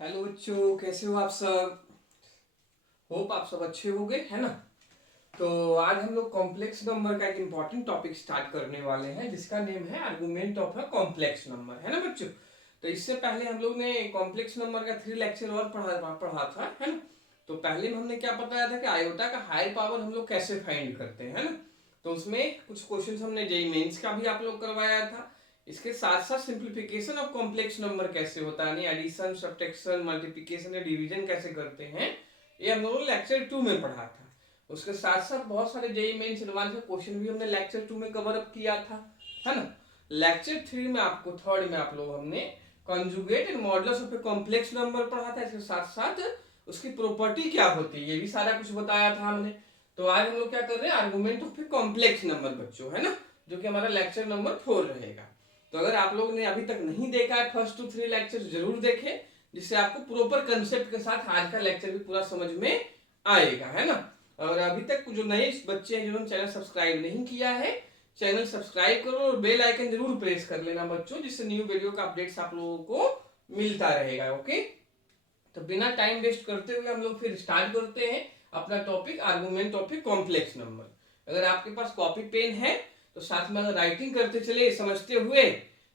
Hello बच्चों, कैसे हो आप सब। होप आप सब अच्छे होंगे, है ना। तो आज हम लोग कॉम्प्लेक्स नंबर का एक इम्पॉर्टेंट टॉपिक स्टार्ट करने वाले हैं जिसका नेम है argument of a complex number, है ना बच्चों। तो इससे पहले हम लोग ने कॉम्प्लेक्स नंबर का 3 लेक्चर और पढ़ा था, है ना। तो पहले में हमने क्या बताया था कि आयोटा का हायर पावर हम लोग कैसे फाइंड करते हैं, है ना। तो उसमें कुछ क्वेश्चंस हमने जेईई मेंस का भी आप लोग करवाया था। इसके साथ साथ सिंप्लीफिकेशन ऑफ कॉम्प्लेक्स नंबर कैसे होता है, यानी एडिशन, सब्ट्रैक्शन, मल्टीप्लिकेशन या डिवीजन कैसे करते हैं, ये हम लोगों ने लेक्चर 2 में पढ़ा था। उसके साथ साथ बहुत सारे जेईई मेंस एडवांस के क्वेश्चन भी हमने लेक्चर 2 में कवर अप किया था, है ना। लेक्चर 3 में आपको थर्ड में आप लोग हमने conjugate and modulus of a complex number पढ़ा था। इसके साथ साथ उसकी प्रॉपर्टी क्या होती है ये भी सारा कुछ बताया था हमने। तो आज हम लोग क्या कर रहे हैं, argument of a complex number बच्चों, है ना, जो कि हमारा लेक्चर नंबर 4 रहेगा। तो अगर आप लोग ने अभी तक नहीं देखा है फर्स्ट 2-3 लेक्चर जरूर देखें, जिससे आपको प्रॉपर कंसेप्ट के साथ आज का लेक्चर भी पूरा समझ में आएगा, है ना। और अभी तक जो नए बच्चे हैं जिन्होंने चैनल सब्सक्राइब नहीं किया है, चैनल सब्सक्राइब करो और बेल आइकन जरूर प्रेस कर लेना बच्चों, जिससे न्यू वीडियो का अपडेट्स आप लोगों को मिलता रहेगा। ओके, तो बिना टाइम वेस्ट करते हुए हम लोग फिर स्टार्ट करते हैं अपना topic argument of a complex number. अगर आपके पास कॉपी पेन है तो साथ में अगर राइटिंग करते चले समझते हुए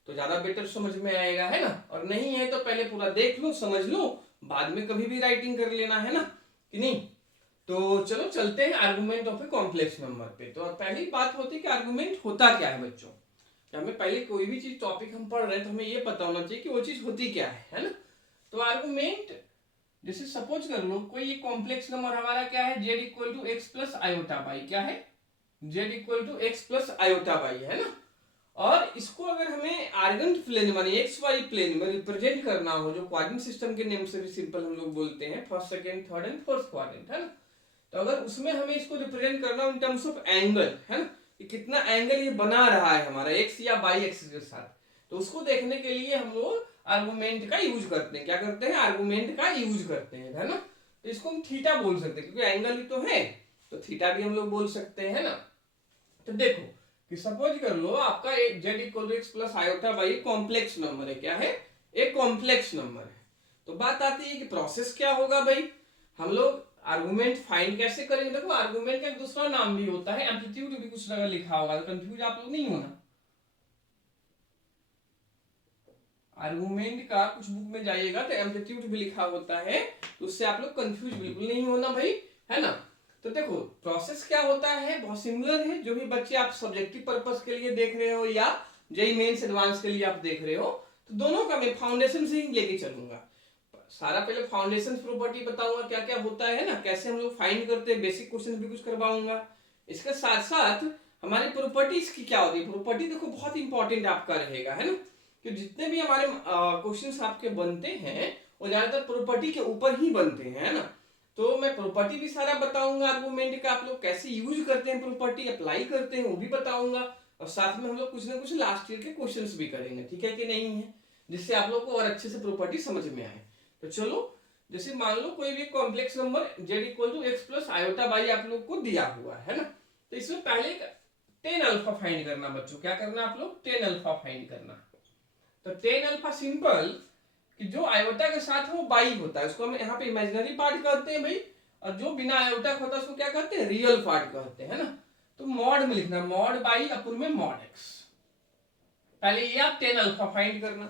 तो ज्यादा बेटर समझ में आएगा, है ना। और नहीं है तो पहले पूरा देख लो, समझ लो, बाद में कभी भी राइटिंग कर लेना, है ना, कि नहीं। तो चलो चलते हैं argument of a complex number पे। तो पहली बात होती है कि आर्गुमेंट होता क्या है बच्चों। हमें पहले कोई भी चीज टॉपिक हम पढ़ रहे हैं तो हमें ये पता होना चाहिए कि वो चीज होती क्या है ना। तो आर्गुमेंट, जैसे सपोज कर लो कोई एक कॉम्प्लेक्स नंबर हमारा क्या है, Z equal to X plus iota Y, क्या है, Z equal to X plus iota Y, है ना। और इसको अगर हमें आर्गन प्लेन माने एक्स वाई प्लेन में रिप्रेजेंट करना हो, जो क्वाड्रेंट सिस्टम के नेम से भी सिंपल हम लोग बोलते हैं, first second third and fourth quadrant, है ना। तो अगर उसमें हमें इसको रिप्रेजेंट करना इन टर्म्स ऑफ एंगल, है ना, कि कितना एंगल ये बना रहा है हमारा एक्स या बाई एक्स के साथ, तो उसको देखने के लिए हम लोग आर्गुमेंट का यूज करते हैं। क्या करते हैं, आर्गुमेंट का यूज करते हैं, है ना। तो इसको हम थीटा बोल सकते हैं क्योंकि एंगल ही तो है, तो थीटा भी हम लोग बोल सकते हैं ना। तो देखो कि सपोज कर लो आपका एक Z equal to X plus iota Y complex number है, क्या है, एक कॉम्प्लेक्स नंबर है। तो बात आती है कि प्रोसेस क्या होगा भाई, हम लोग आर्गुमेंट फाइंड कैसे करेंगे। देखो आर्गुमेंट का एक दूसरा नाम भी होता है एम्पलीट्यूड, भी कुछ जगह लिखा होगा तो कंफ्यूज आप लोग नहीं होना। आर्गुमेंट का कुछ बुक में जाइएगा तो एम्पलीट्यूड भी लिखा होता है, तो उससे आप लोग कंफ्यूज बिल्कुल नहीं होना भाई, है ना। तो देखो प्रोसेस क्या होता है, बहुत सिमिलर है। जो भी बच्चे आप सब्जेक्टिव पर्पस के लिए देख रहे हो या जेईई मेंस एडवांस के लिए आप देख रहे हो, तो दोनों का मैं फाउंडेशन से ही लेके चलूंगा। सारा पहले फाउंडेशन प्रॉपर्टी बताऊंगा क्या क्या होता है ना, कैसे हम लोग फाइंड करते हैं, बेसिक क्वेश्चन भी कुछ करवाऊंगा। इसके साथ साथ हमारी प्रॉपर्टीज की क्या होती है, प्रॉपर्टी देखो बहुत इंपॉर्टेंट आपका रहेगा, है ना। कि जितने भी हमारे क्वेश्चंस आपके बनते हैं वो ज्यादातर प्रॉपर्टी के ऊपर ही बनते हैं, है ना। तो मैं प्रॉपर्टी भी सारा बताऊंगा, आर्गुमेंट का आप लोग कैसे यूज करते हैं, प्रॉपर्टी अप्लाई करते हैं वो भी बताऊंगा। और साथ में हम लोग कुछ ना कुछ लास्ट ईयर के क्वेश्चंस भी करेंगे, ठीक है कि नहीं है, जिससे आप लोग को और अच्छे से प्रॉपर्टी समझ में आए। तो चलो, जैसे मान लो कोई भी complex number Z equal to X plus iota Y आप लोग को दिया हुआ है ना। तो इसमें पहले टेन अल्फा फाइंड करना बच्चों, क्या करना आप लोग, टेन अल्फा फाइंड करना। तो टेन अल्फा सिंपल कि जो आयोटा के साथ है वो बाई होता है, उसको हम यहाँ पे इमेजिनरी पार्ट कहते हैं भाई। और जो बिना आयोटा का होता है उसको क्या कहते हैं, रियल पार्ट कहते हैं, है ना। तो मॉड में लिखना, मॉड बाई अपुन में मॉड एक्स। पहले ये आप टेन अल्फा फाइंड करना,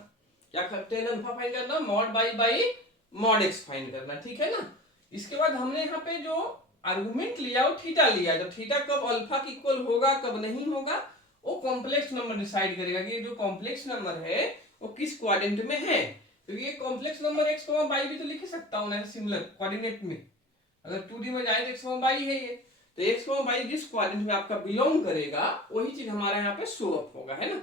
क्या टेन अल्फा फाइंड करना, mod by by mod x find करना, ठीक है ना। इसके बाद हमने यहाँ पे जो आर्गुमेंट लिया वो थीटा लिया, जब थीटा कब अल्फा की इक्वल होगा कब नहीं होगा वो कॉम्प्लेक्स नंबर डिसाइड करेगा कि ये जो कॉम्प्लेक्स नंबर है वो किस क्वाड्रेंट में है। क्योंकि ये कॉम्प्लेक्स नंबर एक्स बाई भी तो लिख सकता हूँ ना सिमिलर कोऑर्डिनेट में, अगर 2D में जाए तो एक्स बाई है ये, तो एक्स बाई जिस क्वाड्रेंट में आपका बिलोंग करेगा वही चीज हमारा यहाँ पे शो अप होगा, है ना।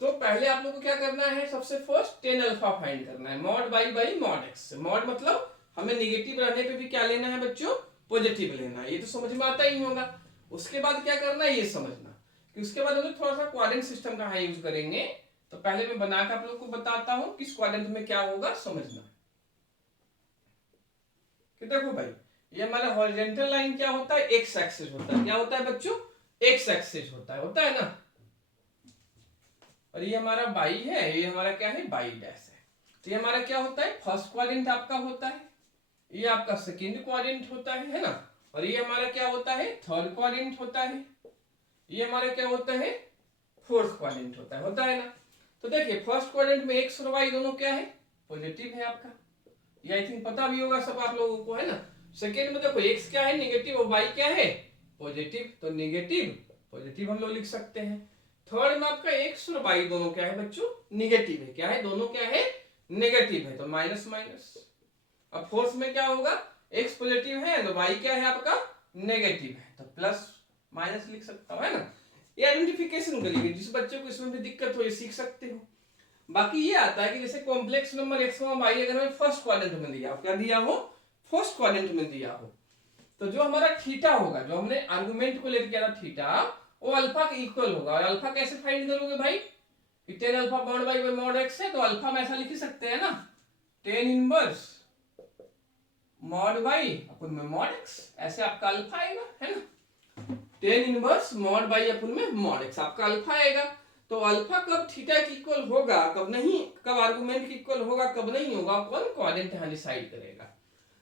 तो पहले आप लोग को क्या करना है, सबसे फर्स्ट टेन अल्फा फाइंड करना है, mod by by mod x. Mod मतलब हमें निगेटिव रहने पे भी क्या लेना है बच्चों, पॉजिटिव लेना है, ये तो समझ में आता ही होगा। उसके बाद क्या करना है ये समझना कि उसके बाद हम लोग थोड़ा सा क्वाड्रेंट सिस्टम का यूज करेंगे। तो पहले मैं बनाकर आप लोग को बताता हूं किस क्वाड्रेंट में क्या होगा, समझना। कि देखो भाई ये हमारा हॉरिजॉन्टल लाइन क्या होता है, एक्स एक्सिस होता है, क्या होता है बच्चों, एक्स एक्सिस होता है ना। और ये हमारा बाई है, ये हमारा क्या है, बाई डैश है। तो ये हमारा क्या होता है, फर्स्ट क्वाड्रेंट आपका होता है, ये आपका सेकेंड क्वाड्रेंट होता है ना, और ये हमारा क्या होता है, थर्ड क्वाड्रेंट होता है, ये हमारा क्या होता है, फोर्थ क्वाड्रेंट होता है ना। तो देखिए फर्स्ट क्वाड्रेंट में एक्स और वाई दोनों क्या है, पॉजिटिव है आपका, ये आई थिंक पता भी होगा सब आप लोगों को, है ना। सेकेंड में देखो एक्स क्या है, नेगेटिव, और वाई क्या है, पॉजिटिव, तो नेगेटिव पॉजिटिव हम लोग लिख सकते हैं। थर्ड में आपका एक्स और वाई दोनों क्या है बच्चों, नेगेटिव है, क्या है, दोनों क्या है, नेगेटिव है, तो माइनस माइनस। अब फोर्थ में क्या होगा, एक्स पॉजिटिव है तो वाई क्या है आपका, नेगेटिव है, तो प्लस माइनस लिख सकता हूं, है ना। ये आइडेंटिफिकेशन करिए, जिस बच्चे को इसमें भी दिक्कत हो ये सीख सकते हो। बाकी ये आता है कि जैसे कॉम्प्लेक्स नंबर एक्स वाई अगर हमें फर्स्ट क्वाड्रेंट में दिया, क्या दिया हो, फर्स्ट क्वाड्रेंट में दिया हो, तो जो हमारा थीटा होगा, जो हमने आर्गुमेंट को लेकर किया था थीटा, वो अल्फा के इक्वल होगा। और अल्फा कैसे फाइंड करोगे भाई, कि tan alpha bond by mod x है, तो अल्फा में ऐसा लिख सकते हैं ना, टेन इनवर्स मॉड बाई अपन में मॉड एक्स, ऐसे आपका अल्फा आएगा, है ना। टेन इनवर्स मॉड बाई अपन में मॉड एक्स आपका अल्फा आएगा। तो अल्फा कब थीटा के इक्वल होगा, कब नहीं, कब आर्गुमेंट के इक्वल होगा, कब नहीं होगा, अपन क्वाड्रेंट यहां डिसाइड करेगा।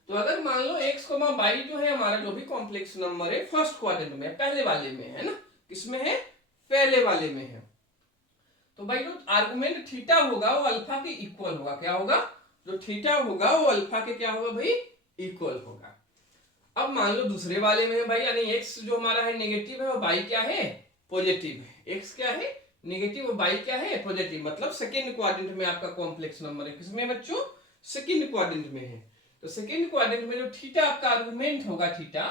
तो अगर मान लो x, y जो है हमारा जो भी कॉम्प्लेक्स नंबर है फर्स्ट क्वाड्रेंट में, पहले वाले में है ना, किसमें है, पहले वाले में है, तो भाई जो आर्गुमेंट थीटा होगा वो अल्फा के इक्वल होगा, क्या होगा, जो थीटा होगा वो अल्फा के क्या होगा भाई, इक्वल होगा। अब मान लो दूसरे वाले में है भाई, यानी x जो हमारा है नेगेटिव है और y क्या है, पॉजिटिव है, x क्या है, नेगेटिव और y क्या है, पॉजिटिव, मतलब सेकेंड क्वाड्रेंट में आपका कॉम्प्लेक्स नंबर है, किसमें बच्चों, सेकेंड क्वाड्रेंट में है। तो सेकेंड क्वाड्रेंट में जो थीटा आपका आर्गुमेंट होगा, थीटा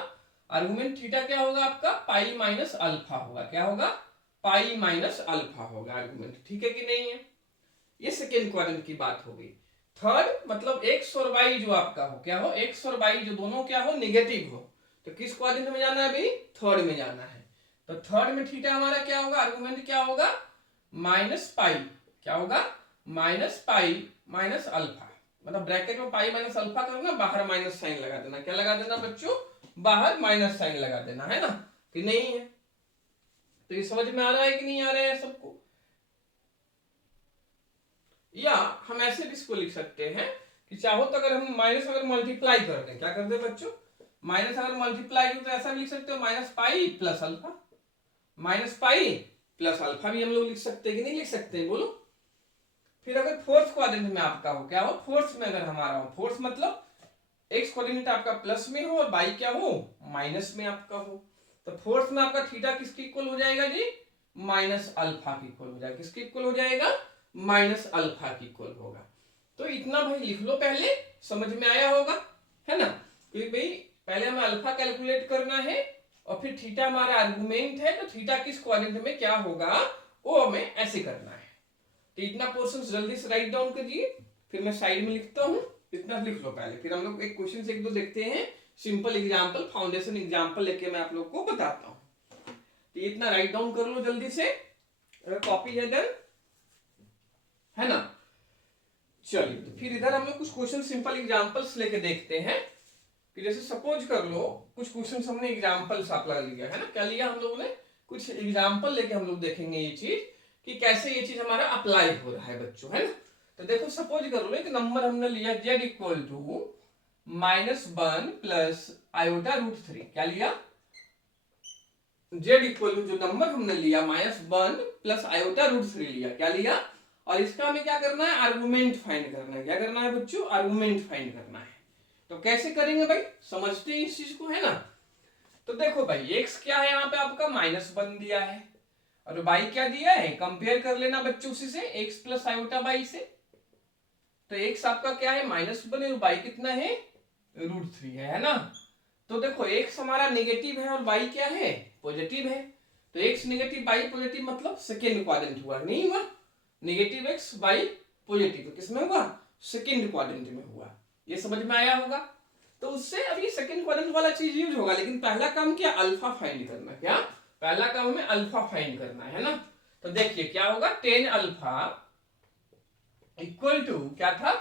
आर्गुमेंट थीटा क्या होगा आपका, पाई माइनस अल्फा होगा, क्या होगा, पाई माइनस अल्फा होगा आर्गुमेंट, ठीक है कि नहीं है। ये सेकेंड क्वाड्रेंट की बात हो गई। थर्ड मतलब एक्स और वाई जो आपका हो, क्या हो, एक्स और वाई जो दोनों क्या हो, नेगेटिव हो, तो किस क्वाड्रेंट में जाना है भाई, थर्ड में जाना है। तो थर्ड में थीटा हमारा क्या होगा, आर्गुमेंट क्या होगा, माइनस पाई, क्या होगा, माइनस पाई माइनस अल्फा, मतलब ब्रैकेट में पाई माइनस अल्फा करना, बाहर माइनस साइन लगा देना, क्या लगा देना बच्चों, बाहर माइनस साइन लगा देना, है ना, कि नहीं है। तो ये समझ में आ रहा है कि नहीं आ रहा है सबको। या हम ऐसे भी इसको लिख सकते हैं कि चाहो तो अगर हम माइनस अगर मल्टीप्लाई कर दें, क्या कर दे बच्चों, माइनस अगर मल्टीप्लाई करें तो ऐसा भी लिख सकते हो, minus pi plus alpha, minus pi plus alpha भी हम लोग लिख सकते हैं कि नहीं लिख सकते हैं, बोलो। फिर अगर फोर्थ क्वाड्रेंट में आपका हो, क्या हो, फोर्थ में अगर हमारा हो, फोर्थ मतलब एक्स कोऑर्डिनेट आपका प्लस में हो और बाई क्या हो, माइनस में आपका हो, तो फोर्थ में आपका थीटा किसके इक्वल हो जाएगा जी, माइनस अल्फा की इक्वल हो जाएगा, किसके इक्वल हो जाएगा, माइनस अल्फा की इक्वल होगा। तो इतना भाई लिख लो, पहले समझ में आया होगा, है ना, क्योंकि भाई पहले हमें अल्फा कैलकुलेट करना है और फिर थीटा हमारा आर्गुमेंट है, तो थीटा किस क्वाड्रेंट में क्या होगा वो हमें ऐसे करना है। तो इतना पोर्शन जल्दी से राइट डाउन करिए, फिर मैं साइड में लिखता हूं, इतना लिख लो पहले, फिर हम लोग एक क्वेश्चन से एक दो देखते हैं, सिंपल एग्जांपल, फाउंडेशन एग्जांपल लेके मैं आप लोग को बताता हूं। तो इतना राइट डाउन कर लो जल्दी से, अगर कॉपी है देन, है ना। चलिए तो फिर इधर हम लोग कुछ क्वेश्चन सिंपल एग्जांपल्स लेके देखते हैं, कि जैसे सपोज कर लो कुछ क्वेश्चन हमने एग्जांपल्स आप लगा लिया है ना, क्या लिया हम लोगों ने, कुछ एग्जांपल लेके हम लोग देखेंगे ये चीज कि कैसे ये चीज हमारा अप्लाई हो रहा है बच्चों, है ना। तो देखो सपोज कर लो एक नंबर हमने लिया z equal to -1 plus iota root 3, क्या लिया, z इक्वल टू जो नंबर हमने लिया -1 प्लस आयोटा रूट 3 लिया, क्या लिया, और इसका हमें क्या करना है, आर्गुमेंट फाइंड करना है, क्या करना है बच्चों, आर्गुमेंट फाइंड करना है। तो कैसे करेंगे भाई, समझते हैं इस चीज को, है ना। तो देखो भाई x क्या है यहाँ पे आपका -1 दिया है, और y क्या दिया है, कंपेयर कर लेना बच्चों उसी से, x प्लस आयोटा बाई से। तो x आपका क्या है -1 और y कितना है, √3 है ना। तो देखो x हमारा नेगेटिव है और y क्या है, पॉजिटिव है, तो x नेगेटिव y पॉजिटिव मतलब सेकेंड क्वाड्रेंट हुआ, नहीं हुआ, नेगेटिव x y पॉजिटिव किसमें हुआ, सेकेंड क्वाड्रेंट में हुआ, ये समझ में आया होगा। तो उससे अभी सेकेंड क्वाड्रेंट वाला चीज यूज होगा, लेकिन पहला काम क्या, अल्फा फाइंड करना, क्या पहला काम हमें अल्फा फाइंड करना है ना। तो देखिए क्या होगा, 10 अल्फा इक्वल टू क्या था,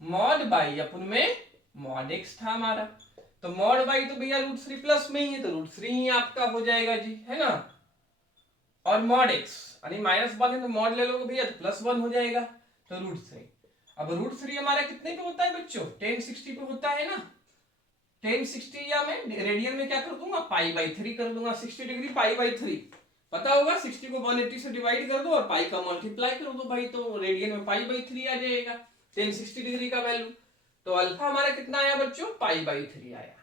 मॉड बाई अपन में मॉड एक्स था हमारा, तो मॉड बाई तो भैया √3 प्लस में ही है, तो √3 ही आपका हो जाएगा जी, है ना। और मॉड एक्स यानी -1 है तो मॉड ले लोगे भैया तो +1 हो जाएगा, तो √3। अब √3 हमारा कितने पे होता है बच्चों, 1060 पे होता है ना। 1060 या मैं रेडियन में क्या कर दूंगा, π/3 कर दूंगा। 60 डिग्री π/3 पता होगा। 60 को 180 से डिवाइड कर दो और पाई का मल्टीप्लाई कर दो भाई, तो रेडियन में π/3 आ जाएगा 1060 डिग्री का वैल्यू। तो अल्फा हमारा कितना आया बच्चों, π/3 आया।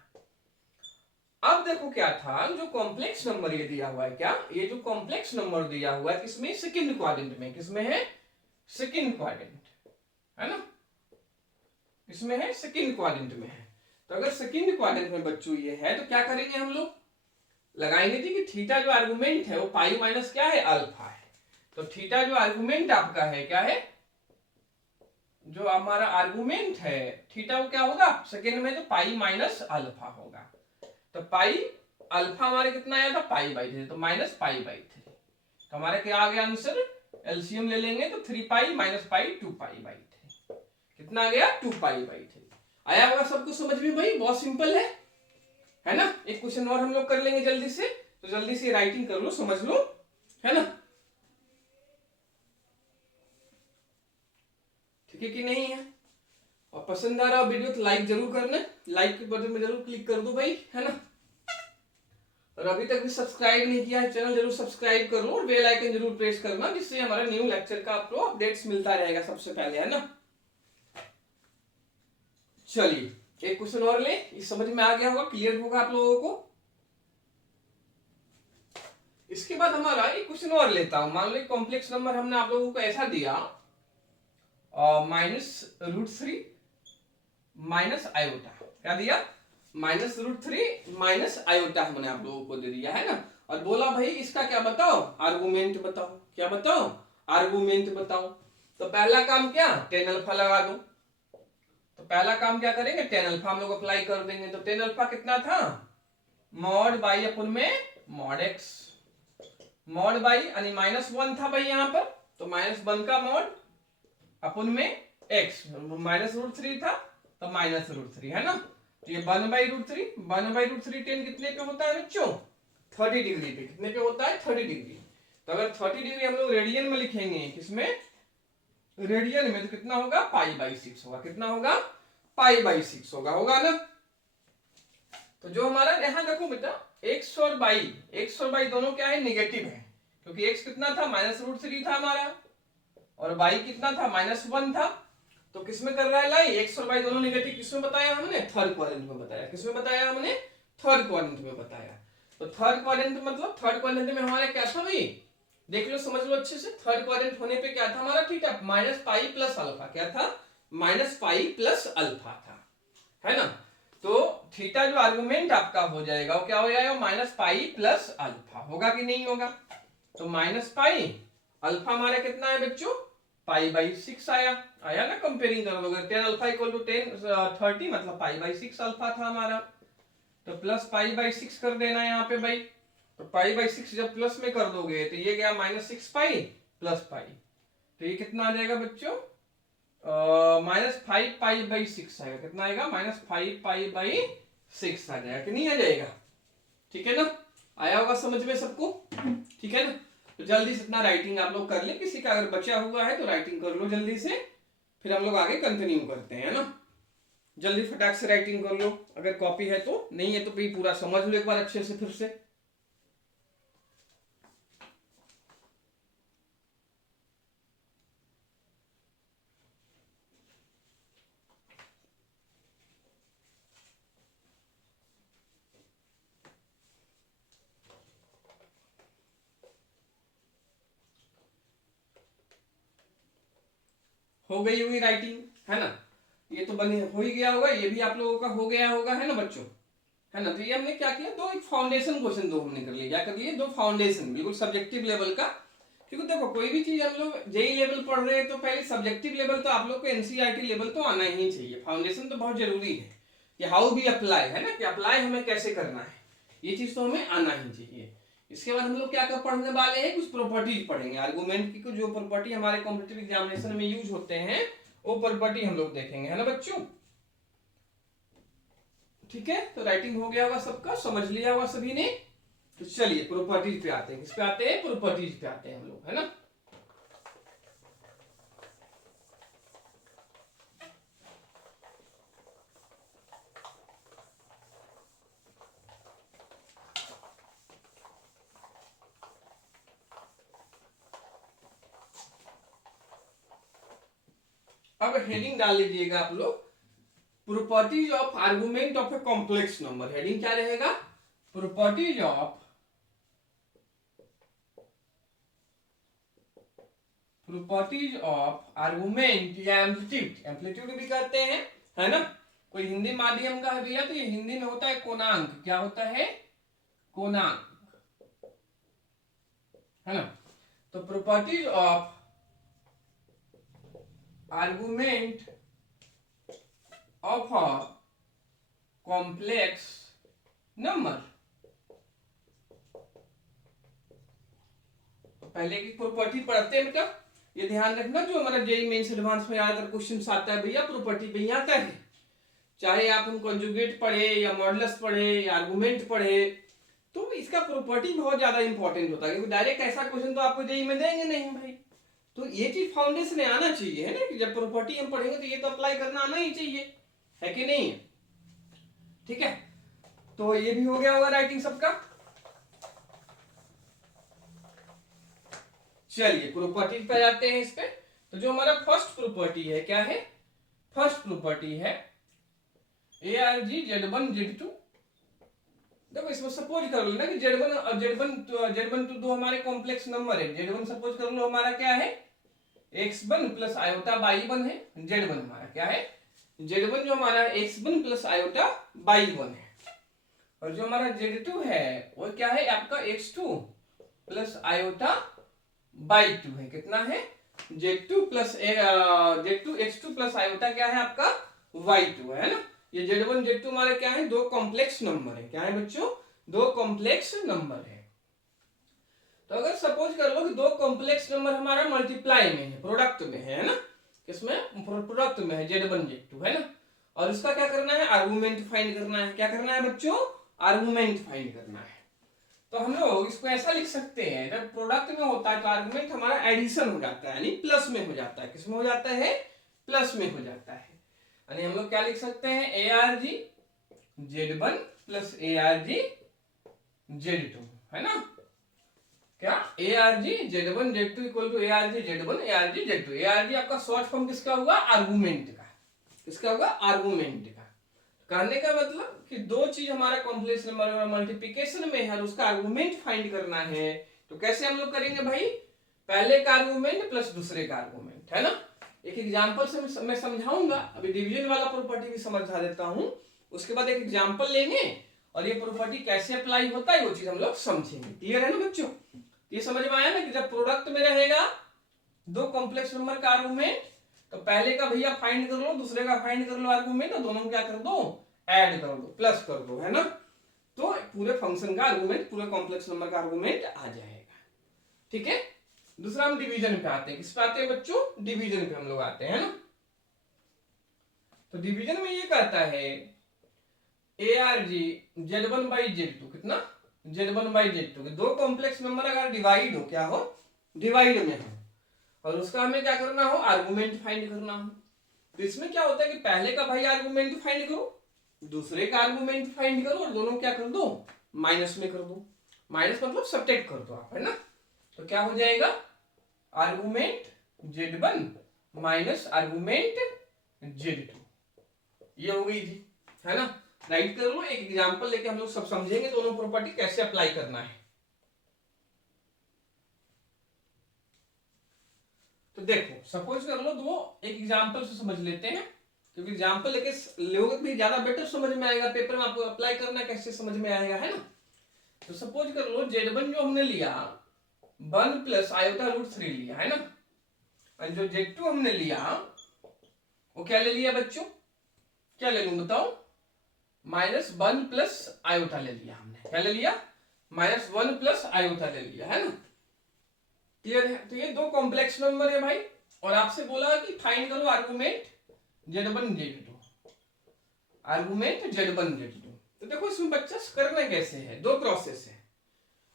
अब देखो क्या था, जो कॉम्प्लेक्स नंबर ये दिया हुआ है, क्या ये जो कॉम्प्लेक्स नंबर दिया हुआ है किसमें, सेकंड क्वाड्रेंट में। किसमें है, सेकंड क्वाड्रेंट है ना, इसमें है सेकंड क्वाड्रेंट में है। तो अगर सेकंड क्वाड्रेंट में बच्चों ये है तो क्या करेंगे हम लोग, लगाएंगे थी कि थीटा जो आर्गुमेंट है वो पाई माइनस क्या है, अल्फा है। तो थीटा जो आर्गुमेंट आपका है क्या है, जो हमारा आर्गुमेंट है थीटा वो क्या होगा सेकंड में, तो पाई माइनस अल्फा होगा। तो पाई अल्फा हमारे कितना आया था, π/3, तो माइनस π/3। तो हमारे क्या आ गया आंसर, एलसीएम ले लेंगे तो 3π - π 2π/3 कितना आ गया, 2π/3। आया होगा सबको समझ में भाई, बहुत सिंपल है ना। एक क्वेश्चन और हम लोग कर लेंगे जल्दी से, तो जल्दी से राइटिंग कर लो, समझ लो, है ना। ठीक है कि नहीं है, और पसंद आ रहा वीडियो तो लाइक जरूर करना, लाइक के बटन में जरूर क्लिक कर दो भाई, है ना। और अभी तक भी सब्सक्राइब नहीं किया है चैनल, जरूर सब्सक्राइब कर लो और बेल आइकन जरूर प्रेस करना, जिससे हमारा न्यू लेक्चर का आपको अपडेट्स मिलता रहेगा सबसे पहले, है ना। चलिए एक क्वेश्चन और ले, ये समझ में आ गया होगा, क्लियर होगा आप लोगों को। इसके बाद हमारा एक क्वेश्चन और लेता हूं। मान लो कॉम्प्लेक्स नंबर हमने आप लोगों को ऐसा दिया, -√3 माइनस आयोटा, क्या दिया, -√3 माइनस आयोटा हमने आप लोगों को दे दिया है ना। और बोला भाई इसका क्या बताओ, आर्गुमेंट बताओ। क्या बताओ, आर्गुमेंट बताओ। तो पहला काम क्या, tan अल्फा लगा दो। तो पहला काम क्या करेंगे, tan अल्फा हम लोग अप्लाई कर देंगे। तो tan अल्फा कितना था, मॉड बाई अपन में मॉड x, मॉड बाई यानी -1 था भाई यहाँ पर, तो -1 का मॉड अपन में x, -√3 था तो -√3 है ना। तो ये 1/√3, 1/√3 tan कितने पे होता है बच्चों, 30 डिग्री पे। कितने पे होता है, 30 डिग्री। तो अगर 30 डिग्री हम लोग रेडियन में लिखेंगे, किसमें, रेडियन में, तो कितना होगा, π/6 होगा। कितना होगा, π/6 होगा ना। तो जो हमारा यहाँ देखो बेटा, x और y दोनों क्या है, नेगेटिव है, क्योंकि x कितना था, -√3 था हमारा, और y कितना था, -1 था। तो किसमें कर रहा है लाई, x और y दोनों नेगेटिव। किसमें बताया हमने, थर्ड क्वाड्रेंट में बताया। किसमें बताया हमने, थर्ड क्वाड्रेंट में बताया। तो थर्ड क्वाड्रेंट मतलब, थर्ड क्वाड्रेंट में हमारा क्या था भाई, देख लो समझ लो अच्छे से। थर्ड क्वाड्रेंट होने पे क्या था हमारा, थीटा -π + अल्फा, क्या था, -π + अल्फा था, है ना। तो थीटा जो आर्गुमेंट आपका हो जाएगा वो क्या हो जाएगा, -π + अल्फा होगा कि नहीं होगा। तो -π, अल्फा हमारा कितना है बच्चों, π/6 आया ना। कंपेयरिंग कर दोगे, tan अल्फा = 30 मतलब π/6 अल्फा था हमारा। तो प्लस π/6 कर देना यहाँ पे भाई। तो π/6 जब प्लस में कर दोगे तो ये गया -6π + π, तो ये कितना आ जाएगा बच्चों, -5π/6 आएगा। कितना आएगा, -5π/6 आ जाएगा कि नहीं आ जाएगा। ठीक है ना, आया होगा समझ में सबको, ठीक है ना। तो जल्दी से इतना राइटिंग आप लोग कर ले, किसी का अगर बचा हुआ है तो राइटिंग कर लो जल्दी से, फिर हम लोग आगे कंटिन्यू करते हैं ना। जल्दी फटाक से राइटिंग कर लो, अगर कॉपी है तो, नहीं है तो भी पूरा समझ लो एक बार अच्छे से फिर से। हो गई होगी राइटिंग, है ना। ये तो बने हो ही गया होगा, ये भी आप लोगों का हो गया होगा, है ना बच्चों, है ना। तो ये हमने क्या किया, दो एक फाउंडेशन क्वेश्चन दो हमने कर लिए। क्या कर लिए, दो फाउंडेशन, बिल्कुल सब्जेक्टिव लेवल का। क्योंकि देखो कोई भी चीज हम लोग जेई लेवल पढ़ रहे हैं तो पहले सब्जेक्टिव लेवल तो आप लोग को एनसीईआरटी लेवल तो आना ही चाहिए। फाउंडेशन तो बहुत जरूरी है कि हाउ बी अप्लाई, है ना, कि अप्लाई हमें कैसे करना है, ये चीज तो हमें आना ही चाहिए। इसके बाद हम लोग क्या कर पढ़ने वाले हैं, कुछ प्रॉपर्टीज पढ़ेंगे आर्गुमेंट की। कुछ जो प्रॉपर्टी हमारे कॉम्पिटिटिव एग्जामिनेशन में यूज होते हैं वो प्रॉपर्टी हम लोग देखेंगे, है ना बच्चों। ठीक है, तो राइटिंग हो गया होगा सबका, समझ लिया होगा सभी ने। तो चलिए प्रॉपर्टीज पे आते हैं। किस पे आते हैं, प्रॉपर्टीज पे आते हैं हम लोग, है ना। अब हेडिंग डाल लीजिएगा आप लोग, properties of argument of a complex number. Heading क्या रहेगा? प्रॉपर्टीज ऑफ आर्गुमेंट या एम्पलीट्यूड, एम्पलीट्यूड भी कहते हैं, है ना। कोई हिंदी माध्यम का है भैया तो ये हिंदी में होता है कोणांक। क्या होता है? कोणांक, है ना। तो properties of argument of a complex number. पहले की प्रॉपर्टी पढ़ते हैं बेटा, ये ध्यान रखना, जो हमारा जेईई मेंस एडवांस में ज्यादातर क्वेश्चन आता है भैया प्रॉपर्टी पे ही आता है। चाहे आप हम कॉन्जुगेट पढ़े या मॉडुलस पढ़े या आर्गुमेंट पढ़े, तो इसका प्रॉपर्टी बहुत ज्यादा इंपॉर्टेंट होता है, क्योंकि डायरेक्ट ऐसा क्वेश्चन तो आपको जेईई में देंगे नहीं भाई। तो ये चीज फाउंडेशन में आना चाहिए, है ना, कि जब प्रॉपर्टी हम पढ़ेंगे तो ये तो अप्लाई करना आना ही चाहिए, है कि नहीं? ठीक है, तो ये भी हो गया होगा राइटिंग सबका। चलिए प्रॉपर्टीज पे जाते हैं इस पे। तो जो हमारा फर्स्ट प्रॉपर्टी है, क्या है? फर्स्ट प्रॉपर्टी है ARG Z1 Z2। देखो इसमें सपोज कर लो ना कि Z1 तो दो हमारे कॉम्प्लेक्स नंबर है। Z1 सपोज कर लो हमारा क्या है? X1 प्लस आयोटा Y1 है। Z1 हमारा क्या है? Z1 जो हमारा X1 प्लस आयोटा Y1 है। और जो हमारा Z2 है वो क्या है आपका? X2 प्लस आयोटा Y2 है। कितना है? Z2 X2 प्लस आयोटा क्या है आपका? Y2 है ना। ये Z1 Z2 हमारे क्या है? दो कॉम्प्लेक्स नंबर है। क्या है बच्चों? दो कॉम्प्लेक्स नंबर है। तो अगर सपोज कर लो कि दो कॉम्प्लेक्स नंबर हमारा मल्टीप्लाई में है, प्रोडक्ट में है ना, किसमें? प्रोडक्ट में है, Z1 Z2 है ना। और इसका क्या करना है? आर्गुमेंट फाइंड करना है। क्या करना है बच्चों? आर्गुमेंट फाइंड करना है। तो हम लोग इसको ऐसा लिख सकते हैं, जब प्रोडक्ट में होता है तो आर्गुमेंट हमारा एडिशन हो जाता है, यानी प्लस में हो जाता है। किसमें हो जाता है? प्लस में हो जाता है। यानी हम लोग क्या लिख सकते हैं? ARG Z1 plus ARG Z2, है ना। क्या? ARG Z1 Z2 equal to ARG Z1 ARG Z2। ARG आपका शॉर्ट फॉर्म किसका हुआ? आर्गुमेंट का। किसका होगा? आर्गुमेंट का। कहने का मतलब कि दो चीज हमारा कॉम्प्लेक्स नंबर मल्टीप्लिकेशन में है और उसका आर्गुमेंट फाइंड करना है। तो कैसे हम लोग करेंगे भाई? पहले का आर्गुमेंट प्लस दूसरे का आर्गुमेंट, है ना। एक एग्जांपल से मैं समझाऊंगा। अभी डिवीजन वाला प्रॉपर्टी भी समझा देता हूं, उसके बाद एक एग्जांपल लेंगे और ये प्रॉपर्टी कैसे अप्लाई होता है वो चीज हम लोग समझेंगे। क्लियर है ना बच्चों? ये समझ में आया ना कि जब प्रोडक्ट में रहेगा दो कॉम्प्लेक्स नंबर का आर्गुमेंट, तो पहले का भैया फाइंड कर लो, दूसरे का फाइंड कर लो आर्गुमेंट, और दोनों क्या कर दो? ऐड कर दो, प्लस कर दो, है ना। तो पूरे फंक्शन का आर्गुमेंट, पूरे कॉम्प्लेक्स नंबर का आर्गुमेंट आ जाएगा। ठीक है। दूसरा हम डिवीजन पे आते हैं। किस पे आते हैं बच्चों? डिवीजन पे हम लोग आते हैं ना। तो डिवीजन में ये कहता है ARG Z1 बाई Z2। कितना? Z1 by Z2। दो कॉम्प्लेक्स नंबर अगर डिवाइड हो, क्या हो? डिवाइड में हो, और उसका हमें क्या करना हो? आर्गुमेंट फाइंड करना हो। तो इसमें क्या होता है कि पहले का भाई आर्गुमेंट फाइंड करो, दूसरे का आर्गुमेंट फाइंड करो, और दोनों क्या कर दो? माइनस में कर दो। माइनस मतलब सब्ट्रैक्ट कर दो आप, है ना। तो क्या हो जाएगा? Argument Z1 minus argument Z2। ये हो गई थी, है ना। राइट कर लो। एक एग्जांपल लेके हम लोग सब समझेंगे दोनों प्रॉपर्टी कैसे अप्लाई करना है। तो देखो सपोज कर लो दो, एक एग्जांपल से समझ लेते हैं, क्योंकि एग्जांपल लेके लोगों को भी ज्यादा बेटर समझ में आएगा, पेपर में आपको अप्लाई करना कैसे समझ में आएगा, है ना। तो सपोज कर लो Z1 जो हमने लिया 1 प्लस आयोटा रूट 3 लिया, है ना। और जो Z2 हमने लिया वो क्या ले लिया बच्चों? क्या ले लूं बताओ? -1 प्लस आयोटा ले लिया हमने। क्या ले लिया? -1 प्लस आयोटा ले लिया, है ना। क्लियर है? तो ये दो कॉम्प्लेक्स नंबर है भाई, और आपसे बोला कि फाइंड करो argument Z1 Z2। Argument Z1 Z2। तो देखो इसमें बच्चा करना कैसे है, दो प्रोसेस है।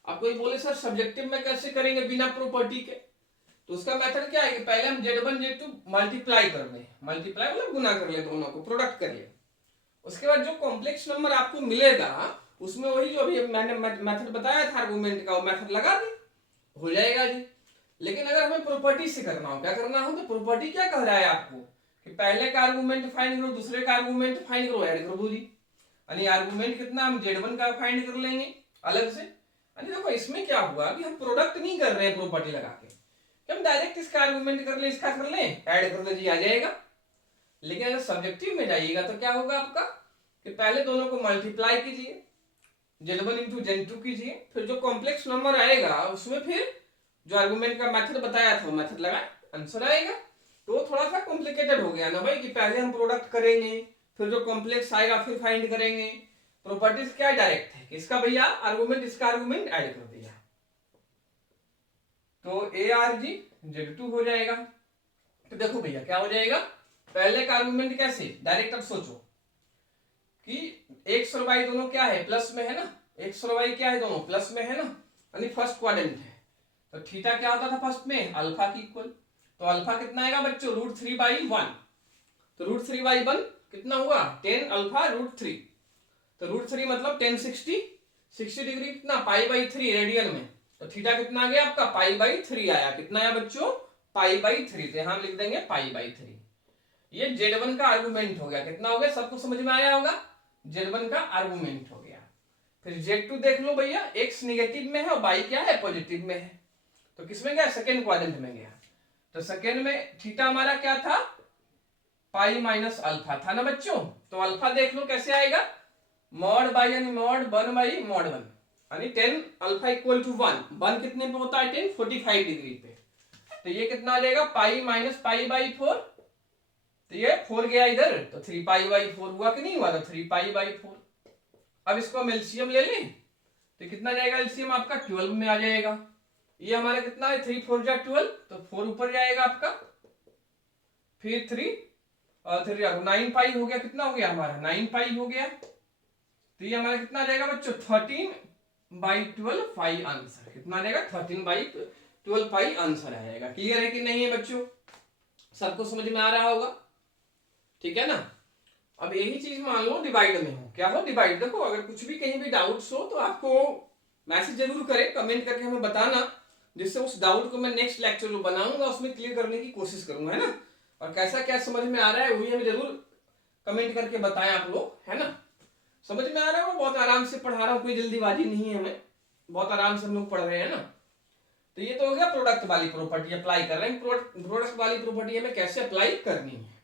आप कोई बोले सर सब्जेक्टिव में कैसे करेंगे बिना प्रॉपर्टी के, तो उसका मेथड क्या है कि पहले हम Z1 Z2 मल्टीप्लाई कर लें। मल्टीप्लाई मतलब गुना कर ले, दोनों को प्रोडक्ट कर ले। उसके बाद जो कॉम्प्लेक्स नंबर आपको मिलेगा उसमें वही जो अभी मैंने मेथड बताया था आर्गुमेंट का, वो मेथड लगा दे, हो जाएगा जी। लेकिन अगर हमें प्रॉपर्टी से करना हो, क्या करना हो? तो प्रॉपर्टी क्या कह रहा है आपको कि पहले का आर्गूमेंट फाइंड करो, दूसरे का आर्गूमेंट फाइंड करो, ऐड कर दो जी। यानी आर्गूमेंट कितना हम Z1 का फाइंड कर लेंगे अलग से। यानी देखो इसमें क्या हुआ कि हम प्रोडक्ट नहीं कर रहे हैं प्रॉपर्टी लगा के, कि हम डायरेक्ट इसका आर्गूमेंट कर ले, इसका कर ले, ऐड कर ले जी, आ जाएगा। लेकिन अगर सब्जेक्टिव में जाइएगा तो क्या होगा आपका कि पहले दोनों को मल्टीप्लाई कीजिए, Z1 इंटू Z2 कीजिए, फिर जो कॉम्प्लेक्स नंबर आएगा उसमें फिर जो आर्गूमेंट का मेथड बताया था वो मेथड लगाए, आंसर आएगा। तो थोड़ा सा कॉम्प्लिकेटेड हो गया ना भाई, कि पहले हम प्रोडक्ट करेंगे, फिर जो कॉम्प्लेक्स आएगा फिर फाइंड करेंगे। प्रॉपर्टीज क्या डायरेक्ट है, इसका भैया आर्गूमेंट, इसका आर्गूमेंट ऐड कर दिया, तो ARG Z2 हो जाएगा। तो देखो भैया क्या हो जाएगा, पहले का आर्गूमेंट कैसे डायरेक्ट, अब सोचो कि एक्स और वाई दोनों क्या है, प्लस में है ना, एक्स और वाई क्या है, दोनों प्लस में है ना, यानी फर्स्ट क्वाड्रेंट है। तो थीटा क्या होता था फर्स्ट में, अल्फा की इक्वल। तो अल्फा कितना आएगा बच्चों, √3/1। तो √3/1 कितना हुआ, 10 अल्फा √3। तो √3 मतलब 1060, 60 डिग्री कितना, π/3 रेडियन में। तो थीटा कितना आ गया आपका, π/3 आया। कितना आया बच्चों, π/3। तो यहां लिख देंगे π/3। ये Z1 का आर्गुमेंट हो गया। कितना हो गया, सबको समझ में आया होगा, Z1 का आर्गुमेंट हो गया। फिर Z2 देख लो भैया, x निगेटिव में है और y क्या है, पॉजिटिव में है। तो किसमें गया, सेकेंड क्वाड्रेंट में गया। तो सेकेंड में थीटा हमारा क्या था, π-अल्फा था ना बच्चों। तो अल्फा देख लो कैसे आएगा, मॉड बाई यानी मॉड 1/mod 1, यानी 10 अल्फा इक्वल टू 1। 1 कितने पे होता है, 10 45 डिग्री पे। तो ये कितना आ जाएगा, π-π/4। तो ये 4 गया इधर, तो 3π/4 हुआ कि नहीं हुआ, तो 3π/4। अब इसको हम एलसीएम ले लें, तो कितना जाएगा एलसीएम आपका, 12 में आ जाएगा। ये हमारा कितना है, 3 4 जा 12, तो 4 ऊपर जाएगा आपका, फिर 3 और 3 9π हो गया। कितना हो गया हमारा, 9π हो गया। तो ये हमारा कितना आ जाएगा बच्चों, 13/12 पाई आंसर। कितना आ जाएगा, 13/12 पाई आंसर आएगा। क्लियर है कि नहीं है बच्चों, सबको समझ में आ रहा होगा, ठीक है ना। अब यही चीज मान लो डिवाइड में हो, क्या हो डिवाइड। देखो अगर कुछ भी कहीं भी डाउट्स हो तो आपको मैसेज जरूर करें, कमेंट करके हमें बताना, जिससे उस डाउट को मैं नेक्स्ट लेक्चर जो बनाऊंगा उसमें क्लियर करने की कोशिश करूंगा, है ना। और कैसा क्या समझ में आ रहा है वही हमें जरूर कमेंट करके बताएं आप लोग, है ना। समझ में आ रहा है, बहुत आराम से पढ़ा रहा हूँ, कोई जल्दीबाजी नहीं है हमें, बहुत आराम से हम लोग पढ़ रहे हैं ना। तो ये तो हो गया प्रोडक्ट वाली प्रॉपर्टी अप्लाई कर रहे हैं। प्रोडक्ट वाली प्रॉपर्टी हमें कैसे अप्लाई करनी है।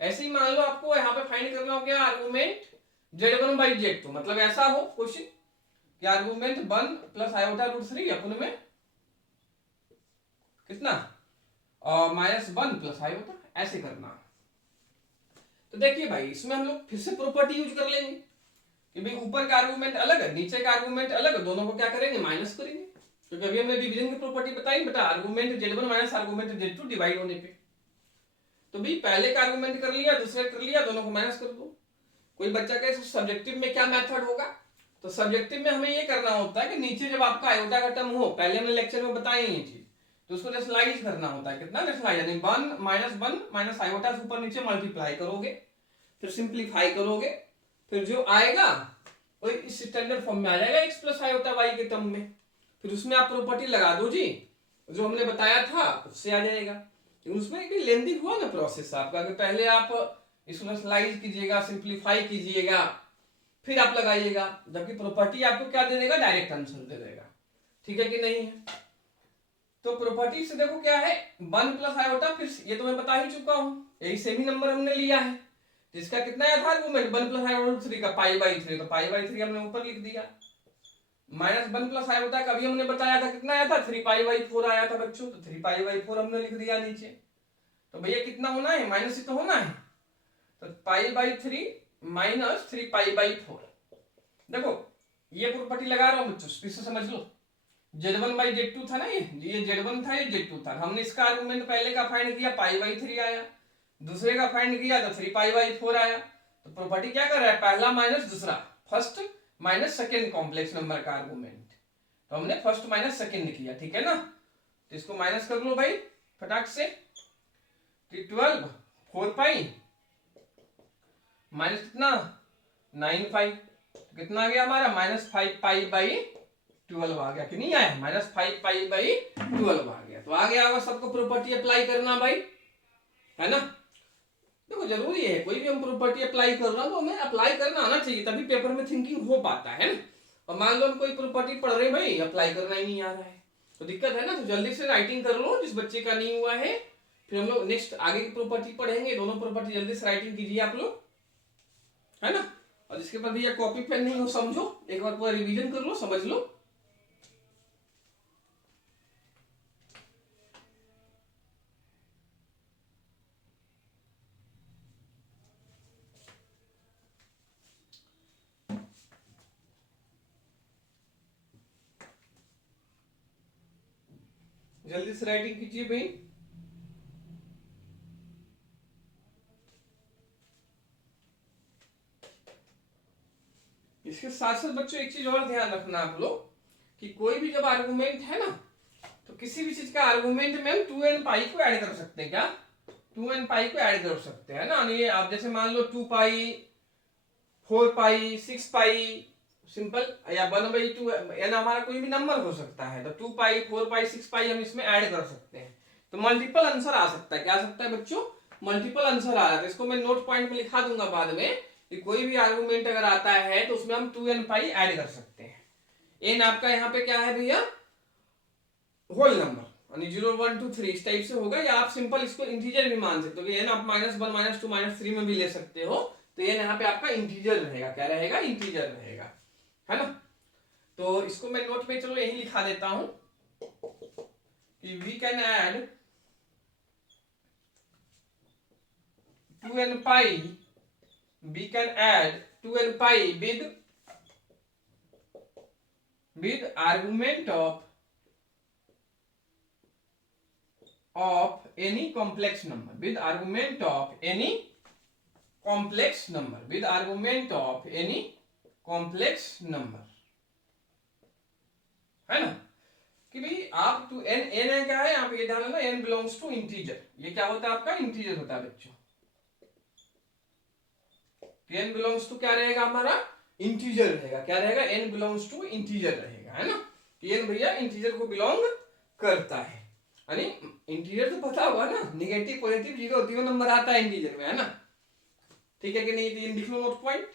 ऐसे ही मान लो आपको यहाँ पे फाइंड करना हो गया आर्गुमेंट Z1/Z2, मतलब ऐसा हो क्वेश्चन कि आर्गुमेंट 1 + i/√3 अपन में कितना -1 + i, ऐसे करना। तो देखिए भाई इसमें हम लोग फिर से प्रॉपर्टी यूज कर लेंगे कि भाई ऊपर का आर्गुमेंट अलग है, नीचे का आर्गुमेंट अलग है, दोनों को क्या करेंगे, माइनस करेंगे। क्योंकि अभी हमने डिवीजन की प्रॉपर्टी बताई बेटा, argument Z1 minus argument Z2 divide होने पे। तो भाई पहले का आर्गुमेंट कर लिया, दूसरे कर लिया, दोनों को माइनस कर दो। कोई बच्चा कहे सब्जेक्टिव में क्या मेथड होगा, तो सब्जेक्टिव में हमें ये करना होता है कि नीचे जब आपका आयोटा का टर्म हो, पहले हमने लेक्चर में बताई ये चीज, तो उसको रेशनलाइज करना होता है। कितना रेशनलाइज, यानी 1 - 1 - आयोटा ऊपर नीचे मल्टीप्लाई करोगे, फिर सिंप्लीफाई करोगे, फिर जो आएगा वो इस स्टैंडर्ड फॉर्म में आ जाएगा, x + i/y के टर्म में। फिर उसमें आप प्रॉपर्टी लगा दो जी, जो हमने बताया था उससे आ जाएगा। लेकिन उसमें एक लेंदी हुआ ना प्रोसेस आपका, कि पहले आप इसको रेशनलाइज कीजिएगा, सिंप्लीफाई कीजिएगा, फिर आप लगाइएगा, जबकि प्रॉपर्टी आपको क्या दे देगा, डायरेक्ट आंसर दे देगा। ठीक है कि नहीं है। तो प्रॉपर्टी से देखो क्या है, 1 + i/, फिर ये तो मैं बता ही चुका हूं, यही सेमी नंबर हमने लिया है। इसका कितना आया था आर्गुमेंट, 1 + i/√3 का π/3, तो π/3 हमने ऊपर लिख दिया। -1 + i/, का भी हमने बताया था कितना आया था, 3π/4 आया था बच्चों, तो 3π/4 हमने लिख दिया नीचे। तो भैया कितना होना है, माइनस ही तो होना है, तो π/3 - 3π/4। देखो ये प्रॉपर्टी लगा रहा हूं बच्चों, इससे समझ लो, Z1/Z2 था ना, ये Z1 था, ये Z2 था। हमने इसका आर्गुमेंट पहले का फाइंड किया, π/3 आया, दूसरे का फाइंड किया तो 3π/4 आया। तो प्रॉपर्टी क्या कर रहा है, पहला माइनस दूसरा, first minus second complex number का आर्गुमेंट। तो हमने फर्स्ट माइनस सेकेंड किया, ठीक है ना। तो इसको माइनस कर लो भाई फटाक से, 12 4π माइनस कितना 9π, तो कितना आ गया हमारा, -5π/12 आ गया कि नहीं आया, -5π/12 आ गया। तो आ गया होगा सबको प्रॉपर्टी अप्लाई करना भाई, है ना। देखो जरूरी है, कोई भी हम प्रॉपर्टी अप्लाई कर रहा हूँ तो हमें अप्लाई करना आना चाहिए, तभी पेपर में थिंकिंग हो पाता है ना। और मान लो हम कोई प्रॉपर्टी पढ़ रहे हैं भाई, अप्लाई करना ही नहीं आ रहा है तो दिक्कत है ना। तो जल्दी से राइटिंग कर लो जिस बच्चे का नहीं हुआ है, फिर हम लोग नेक्स्ट आगे की प्रॉपर्टी पढ़ेंगे। दोनों प्रॉपर्टी जल्दी से राइटिंग कीजिए आप लोग, है ना। और जिसके पास भैया कॉपी पेन नहीं हो, समझो एक बार पूरा रिवीजन कर लो, समझ लो। जल्दी से राइटिंग कीजिए भाई। इसके साथ साथ बच्चों एक चीज और ध्यान रखना आप लोग, कि कोई भी जब आर्गुमेंट है ना, तो किसी भी चीज का आर्गुमेंट में हम 2n पाई को ऐड कर सकते हैं। क्या 2n पाई को ऐड कर सकते हैं ना। ये आप जैसे मान लो 2 पाई, 4 पाई, 6 पाई, सिंपल, या 1/2 n हमारा कोई भी नंबर हो सकता है, तो 2 पाई, 4 पाई, 6 पाई हम इसमें ऐड कर सकते हैं। तो मल्टीपल आंसर आ सकता है। क्या आ सकता है बच्चों? मल्टीपल आंसर आ रहा है। तो इसको मैं नोट पॉइंट में लिखा दूंगा बाद में, कि कोई भी आर्गुमेंट अगर आता है तो उसमें हम 2n पाई ऐड कर सकते हैं। n आपका यहाँ पे क्या है भैया? होल नंबर, यानी 0 1 2 3 इस टाइप से होगा, या आप सिंपल इसको इंटीजर भी मान सकते हो कि n आप -1 -2 -3 में भी ले सकते हो। तो n यहाँ पे आपका इंटीजर रहेगा। क्या रहेगा? इंटीजर रहेगा, है ना। तो इसको मैं नोट में चलो यही लिखा देता हूं कि we can add 2n pi, we can add 2n pi with argument of any complex number, with argument of any complex number, with argument of any complex number, है ना। कि भाई आप टू n n क्या है, आप ये ध्यान रखना, n बिलोंग्स टू इंटीजर। ये क्या होता है आपका? इंटीजर होता है बच्चों। n बिलोंग्स टू क्या रहेगा हमारा? इंटीजर रहेगा। क्या रहेगा? n बिलोंग्स टू इंटीजर रहेगा, है ना। n भैया इंटीजर को बिलोंग करता है, यानी इंटीजर तो पता होगा ना, नेगेटिव पॉजिटिव जीरो तीनों नंबर आता है इंटीजर में, है ना। ठीक है कि नहीं? तो लिख लो नोट पॉइंट।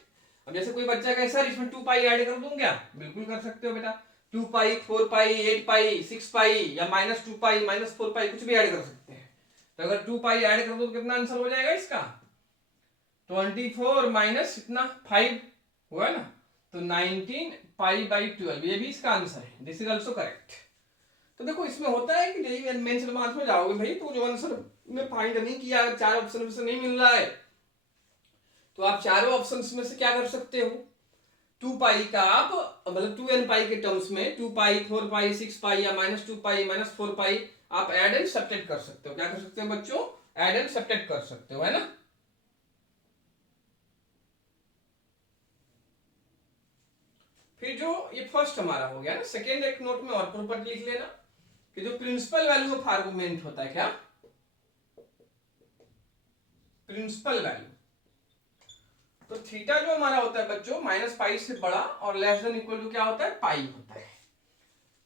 अब जैसे कोई बच्चा कहे सर इसमें 2 पाई ऐड कर दूं क्या? बिल्कुल कर सकते हो बेटा। 2 पाई, 4 पाई, 8 पाई, 6 पाई, या -2 पाई, -4 पाई, कुछ भी ऐड कर सकते हैं। तो अगर 2 पाई ऐड कर दो तो कितना आंसर हो जाएगा इसका? 24 माइनस इतना 5 हुआ ना, तो 19 पाई बाई 12, ये भी इसका आंसर है। This is also correct. तो देखो इसमें होता है कि यही मेंस मार्क्स में जाओगे भाई, तो जो आंसर में फाइंड नहीं किया, अगर 4 ऑप्शन में से नहीं मिल रहा है, तो आप चारों ऑप्शन में से क्या कर सकते हो? 2 पाई का आप मतलब 2n पाई के टर्म्स में 2 पाई, 4 पाई, 6 पाई, या -2 पाई, -4 पाई आप ऐड एंड सब्ट्रैक्ट कर सकते हो। क्या कर सकते हो बच्चों? ऐड एंड सब्ट्रैक्ट कर सकते हो, है ना। फिर जो ये फर्स्ट हमारा हो गया ना, सेकेंड एक नोट में और प्रॉपर्टी लिख लेना कि जो प्रिंसिपल वैल्यू ऑफ आर्गुमेंट होता है, क्या प्रिंसिपल वैल्यू, तो थीटा जो हमारा होता है बच्चों -पाई से बड़ा और लेस देन इक्वल टू क्या होता है? पाई होता है।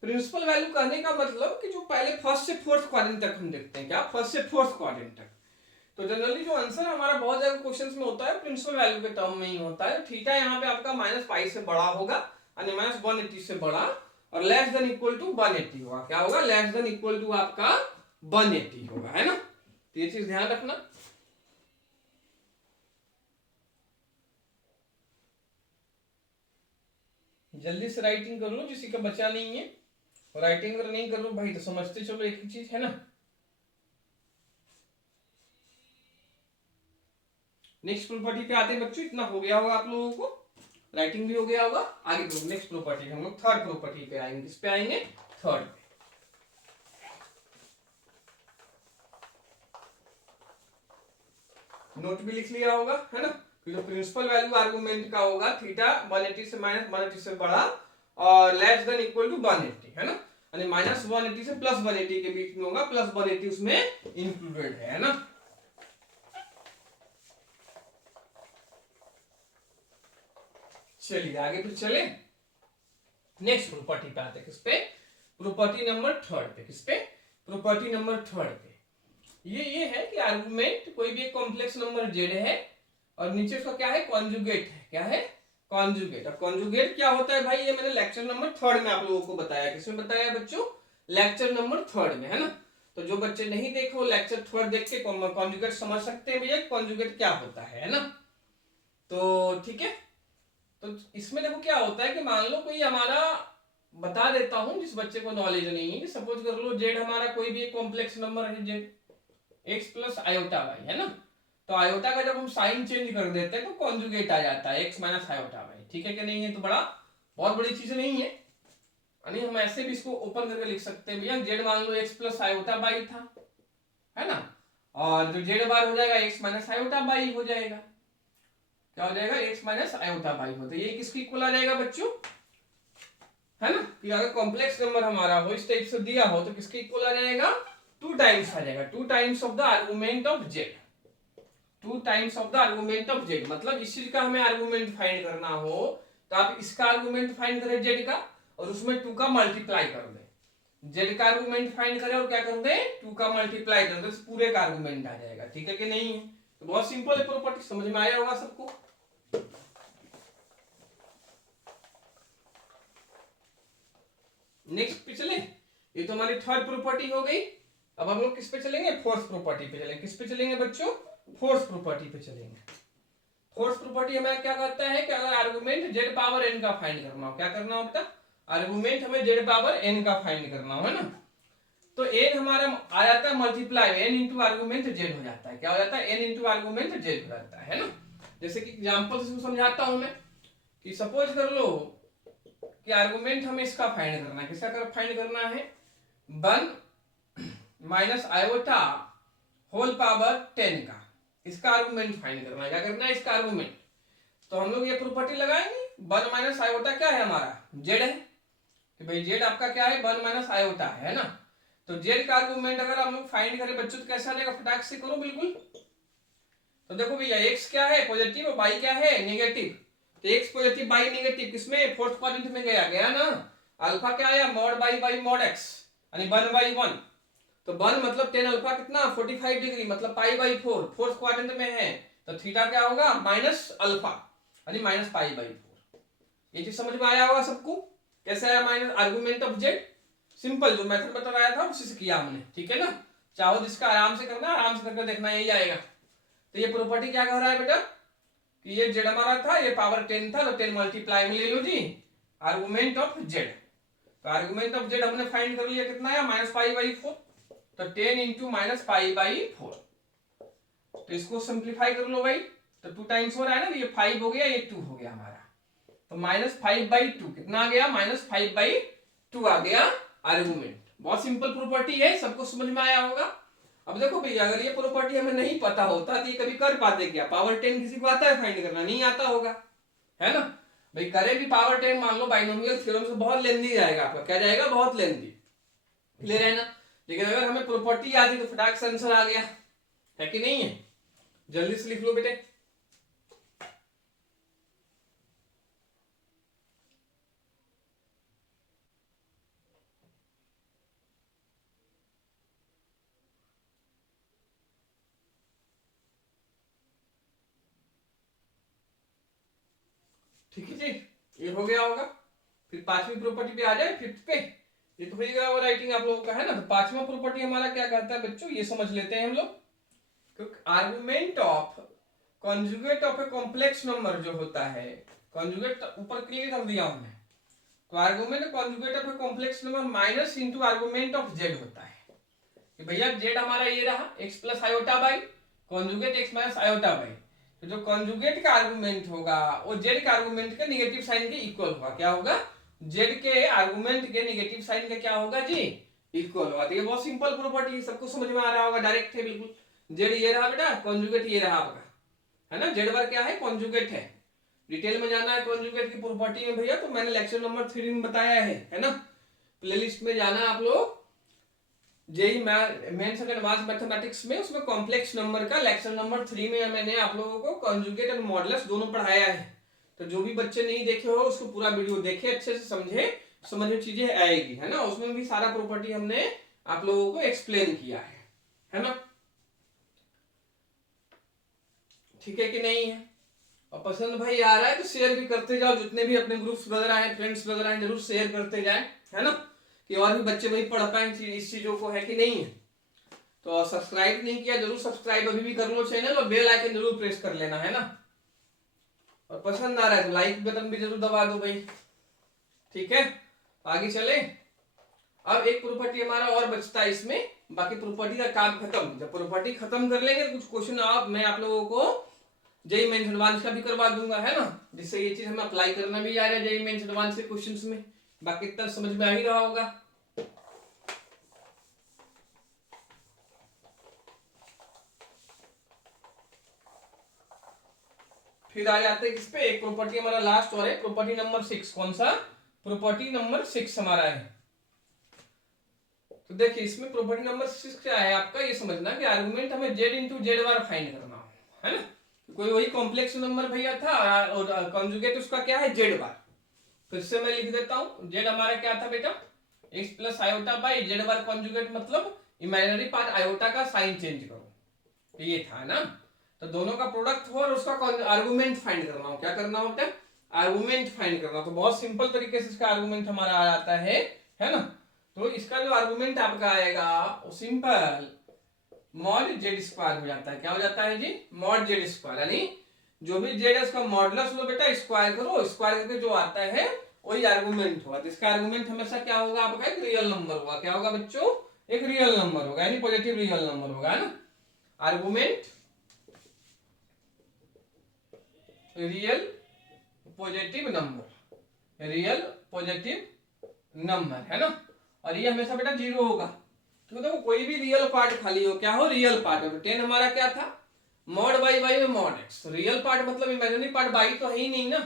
प्रिंसिपल वैल्यू कहने का मतलब कि जो पहले फर्स्ट से फोर्थ क्वाड्रेंट तक हम देखते हैं, क्या फर्स्ट से फोर्थ क्वाड्रेंट तक। तो जनरली जो आंसर हमारा बहुत ज्यादा क्वेश्चंस में होता है प्रिंसिपल वैल्यू के टर्म में ही होता है। थीटा यहाँ पे आपका -पाई से बड़ा होगा, यानी -180 से बड़ा, और लेस देन इक्वल टू 180 होगा। क्या होगा? लेस देन इक्वल टू आपका 180 होगा, है ना। तो ये चीज ध्यान रखना। जल्दी से राइटिंग कर लो किसी का बचा नहीं है, और राइटिंग अगर नहीं कर लो भाई तो समझते चलो एक ही चीज, है ना। नेक्स्ट प्रॉपर्टी पे आते हैं बच्चों। इतना हो गया होगा आप लोगों को, राइटिंग भी हो गया होगा। आगे बढ़ो नेक्स्ट प्रॉपर्टी, हम लोग थर्ड प्रॉपर्टी पे आएंगे। किस पे आएंगे? थर्ड पे। नोट भी लिख लिया होगा, है ना। जो प्रिंसिपल वैल्यू आर्गुमेंट का होगा थीटा 180 से -180 से बड़ा और लेस देन इक्वल टू 180, है ना। यानी -180 से +180 के बीच में होगा, +180 उसमें इंक्लूडेड है ना। चलिए आगे फिर चले नेक्स्ट प्रॉपर्टी पे आते हैं। किस पे? प्रॉपर्टी नंबर थर्ड पे। किस पे? प्रॉपर्टी नंबर थर्ड पे। ये है कि आर्गुमेंट कोई भी एक कॉम्प्लेक्स नंबर जेड है और नीचे उसका क्या है, कॉन्जुगेट है। क्या है, कॉन्जुगेट। अब कॉन्जुगेट क्या होता है भाई, ये मैंने लेक्चर नंबर 3 में आप लोगों को बताया। किसमें बताया बच्चों, लेक्चर नंबर 3 में, है ना। तो जो बच्चे नहीं देखे वो लेक्चर 3 देख के कॉन्जुगेट समझ सकते हैं भैया कॉन्जुगेट क्या होता है ना। तो ठीक है, तो इसमें देखो क्या होता है कि मान लो कोई हमारा, बता देता हूं जिस बच्चे को नॉलेज नहीं है, सपोज कर लो जेड हमारा कोई भी एक कॉम्प्लेक्स नंबर है, Z X plus iota Y, है ना। तो आयोटा का जब हम साइन चेंज कर देते हैं तो कॉन्जुगेट आ जाता है एक्स माइनस आयोटा वाई। ठीक है कि नहीं है, तो बड़ा बहुत बड़ी चीज नहीं है। यानी हम ऐसे भी इसको ओपन करके लिख सकते हैं भैया, जेड मान लो एक्स प्लस आयोटा बाई था, है ना, और जो जेड बार हो जाएगा एक्स माइनस आयोटा बाई हो जाएगा। क्या हो जाएगा, एक्स माइनस आयोटा बाई हो, तो ये किसकी इक्वल आ जाएगा बच्चों, है ना। कि अगर कॉम्प्लेक्स नंबर हमारा हो इस टाइप से दिया हो तो किसके इक्वल आ जाएगा, 2 टाइम्स आ जाएगा, 2 times of the argument of Z. 2 times of the argument of Z, मतलब इस चीज का हमें आर्गुमेंट फाइंड करना हो तो आप इसका आर्गुमेंट फाइंड करें जेड का और उसमें 2 का मल्टीप्लाई कर दें। जेड का आर्गुमेंट फाइंड करें और क्या कर दें, 2 का मल्टीप्लाई कर दें, पूरे का आर्गुमेंट आ जाएगा। ठीक है कि नहीं है, तो बहुत सिंपल है प्रॉपर्टी, समझ में आया होगा सबको। नेक्स्ट पे चले, ये तो हमारी थर्ड प्रॉपर्टी हो गई। अब हम लोग किस पे चलेंगे, फोर्थ प्रॉपर्टी पे चलेंगे। किस पे चलेंगे बच्चों, फोर्थ प्रॉपर्टी पे चलेंगे। फोर्थ प्रॉपर्टी हमें क्या कहता है कि अगर आर्गुमेंट जेड पावर एन का फाइंड करना हो, क्या करना होता है, आर्गुमेंट हमें जेड पावर एन का फाइंड करना हो, है ना। तो एन हमारा आ जाता है multiply, N into argument Z हो जाता है। क्या हो जाता है, एन इंटू आर्गुमेंट जेड हो जाता है ना। जैसे कि एग्जांपल से समझाता हूं मैं, कि सपोज कर लो कि आर्गुमेंट हमें इसका फाइंड करना है, किसका फाइंड करना है, 1 माइनस आयोटा होल पावर 10 का, इसका आर्गुमेंट फाइंड करना है। क्या करना है, इसका आर्गुमेंट। तो हम लोग ये प्रॉपर्टी लगाएंगे, 1 माइनस आयोटा क्या है हमारा, जेड है, कि भाई जेड आपका क्या है, 1 माइनस आयोटा है ना। तो जेड का आर्गुमेंट अगर हम लोग फाइंड करें बच्चों तो कैसा आएगा, फटाक से करो बिल्कुल। तो देखो भैया एक्स क्या है पॉजिटिव और वाई क्या है नेगेटिव। तो एक्स पॉजिटिव बाई नेगेटिव किसमें, फोर्थ क्वाड्रेंट में गया ना। अल्फा क्या आया, मॉड बाई मॉड एक्स, यानी 1/1। तो 1 मतलब 10 अल्फा कितना 45 डिग्री, मतलब पाई/4, फोर्थ क्वाड्रेंट में है। तो थीटा क्या होगा, माइनस अल्फा, यानी माइनस पाई/4। ये चीज समझ में आया होगा सबको, कैसे आया minus argument of Z. Simple जो मेथड बताया था उसी से किया हमने, ठीक है ना। चाहो जिसका आराम से करना आराम से करके देखना, यही आएगा। तो ये प्रॉपर्टी क्या कह रहा है बेटा, कि ये जेड हमारा था, ये पावर 10 था, तो 10 मल्टीप्लाई में ले लो जी आर्गुमेंट ऑफ जेड। तो आर्गुमेंट ऑफ जेड हमने फाइंड कर लिया, कितना है, माइनस पाई/4। तो 10 इंटू माइनस पाई/4। तो इसको सिंप्लीफाई कर लो भाई, तो 2 टाइम्स हो रहा है ना, ये 5 हो गया, ये 2 हो गया हमारा। तो -5/2 कितना आ गया, -5/2 आ गया आर्गुमेंट। बहुत सिंपल प्रॉपर्टी है, सबको समझ में आया होगा। अब देखो भैया अगर ये प्रॉपर्टी हमें नहीं पता होता तो ये कभी कर पाते क्या, पावर 10 किसी को आता है फाइंड करना, नहीं आता होगा, है ना। भाई करे भी पावर 10, मान लो बाइनोमियल थ्योरम से बहुत लेंदी जाएगा आपका, क्या जाएगा, बहुत लेंदी, क्लियर है ना। लेकिन अगर हमें प्रॉपर्टी आती तो फटाक से आंसर आ गया, है कि नहीं है। जल्दी से लिख लो बेटे। ठीक है जी, ये हो गया होगा। फिर पांचवी प्रॉपर्टी पे आ जाए, फिफ्थ पे। ये तो हो गया वो राइटिंग आप लोगों का, है ना। तो पांचवा प्रॉपर्टी हमारा क्या कहता है बच्चों, ये समझ लेते हैं हम लोग। Argument of conjugate of a complex number जो होता है, कॉन्जुगेट ऊपर क्लियर कर दिया हमने। तो argument conjugate of a complex number minus into argument of Z होता है। कि भैया जेड हमारा ये रहा x plus iota by conjugate x minus iota by. तो जो कॉन्जुगेट का आर्गुमेंट होगा वो जेड का आर्गुमेंट के नेगेटिव साइन के इक्वल होगा। क्या होगा, जेड के आर्गुमेंट के नेगेटिव साइन का क्या होगा जी, इक्वल होगा। तो ये बहुत सिंपल प्रॉपर्टी है, सबको समझ में आ रहा होगा, डायरेक्ट है बिल्कुल। जेड ये रहा बेटा, कॉन्जुगेट ये रहा आपका, है ना। जेड बार क्या है, कॉन्जुगेट है। डिटेल में जाना है कॉन्जुगेट की प्रॉपर्टी में भैया तो मैंने लेक्चर नंबर 3 में बताया है ना। प्लेलिस्ट में जाना आप लोग, जेई मेंस एडवांस मैथमेटिक्स में, उसमें कॉम्प्लेक्स नंबर का लेक्चर नंबर 3 में मैंने आप लोगों को कॉन्जुगेट और मॉडुलस दोनों पढ़ाया है। तो जो भी बच्चे नहीं देखे हो उसको पूरा वीडियो देखे, अच्छे से समझे, समझ में चीजें आएगी, है ना। उसमें भी सारा प्रॉपर्टी हमने आप लोगों को एक्सप्लेन किया है ना। ठीक है कि नहीं है? और पसंद भाई आ रहा है तो शेयर भी करते जाओ, जितने भी अपने ग्रुप्स वगैरह हैं, फ्रेंड्स वगैरह हैं, जरूर शेयर करते जाए, है ना, कि और भी बच्चे भाई पढ़ पाए इस चीजों को, है कि नहीं है? तो सब्सक्राइब नहीं किया जरूर सब्सक्राइब अभी भी कर लो चैनल, और बेल आइकन जरूर प्रेस कर लेना, है ना। और पसंद आ रहा है तो लाइक बटन भी जरूर दबा दो भाई, ठीक है। आगे चले। अब एक प्रॉपर्टी हमारा और बचता है इसमें, बाकी प्रॉपर्टी का काम खत्म। जब प्रॉपर्टी खत्म कर लेंगे कुछ क्वेश्चन मैं आप लोगों को जेईई मेंस एडवांस का भी करवा दूंगा, है ना, जिससे ये चीज हमें अप्लाई करना भी आ रहा है जेईई मेंस एडवांस के क्वेश्चंस में। बाकी इतना समझ में आ ही रहा होगा। फिर आ जाते हैं किस पे, एक प्रॉपर्टी हमारा लास्ट और है, प्रॉपर्टी नंबर 6। कौन सा? प्रॉपर्टी नंबर 6 हमारा है। तो देखिए इसमें प्रॉपर्टी नंबर 6 क्या है आपका, ये समझना कि आर्गुमेंट हमें जेड इंटू जेड बार फाइंड करना हो, है ना। कोई वही कॉम्प्लेक्स नंबर भैया था और कॉन्जुगेट उसका क्या है, जेड बार। फिर से मैं लिख देता हूं, जेड हमारा क्या था बेटा, x plus iota by Z bar conjugate, मतलब इमेजिनरी पार्ट आयोटा का साइन चेंज करो, तो ये था ना। तो दोनों का प्रोडक्ट हो और उसका आर्गुमेंट फाइंड करना हो। क्या करना होता है? आर्गुमेंट फाइंड करना। तो बहुत सिंपल तरीके से इसका आर्गुमेंट हमारा आ जाता है ना। तो इसका जो आर्गुमेंट आपका आएगा वो सिंपल मॉड जेड स्क्वायर हो जाता है। क्या हो जाता है जी? मॉड जेड स्क्वायर, यानी जो भी जेड है उसका मॉडुलस लो बेटा, स्क्वायर करो, स्क्वायर करके जो आता है वही आर्गुमेंट होगा। तो इसका आर्गुमेंट हमेशा क्या होगा आपका, एक रियल नंबर होगा। क्या होगा बच्चों? एक रियल नंबर होगा, यानी पॉजिटिव रियल नंबर होगा, है ना। Argument real positive number, real positive number, है ना। और ये हमेशा बेटा जीरो होगा। तो देखो कोई भी रियल पार्ट खाली हो, क्या हो, रियल पार्ट हो। 10 हमारा क्या था, मॉड बाई बाई में मॉड एक्स। तो रियल पार्ट मतलब इमेजिनरी पार्ट बाई तो है ही नहीं ना।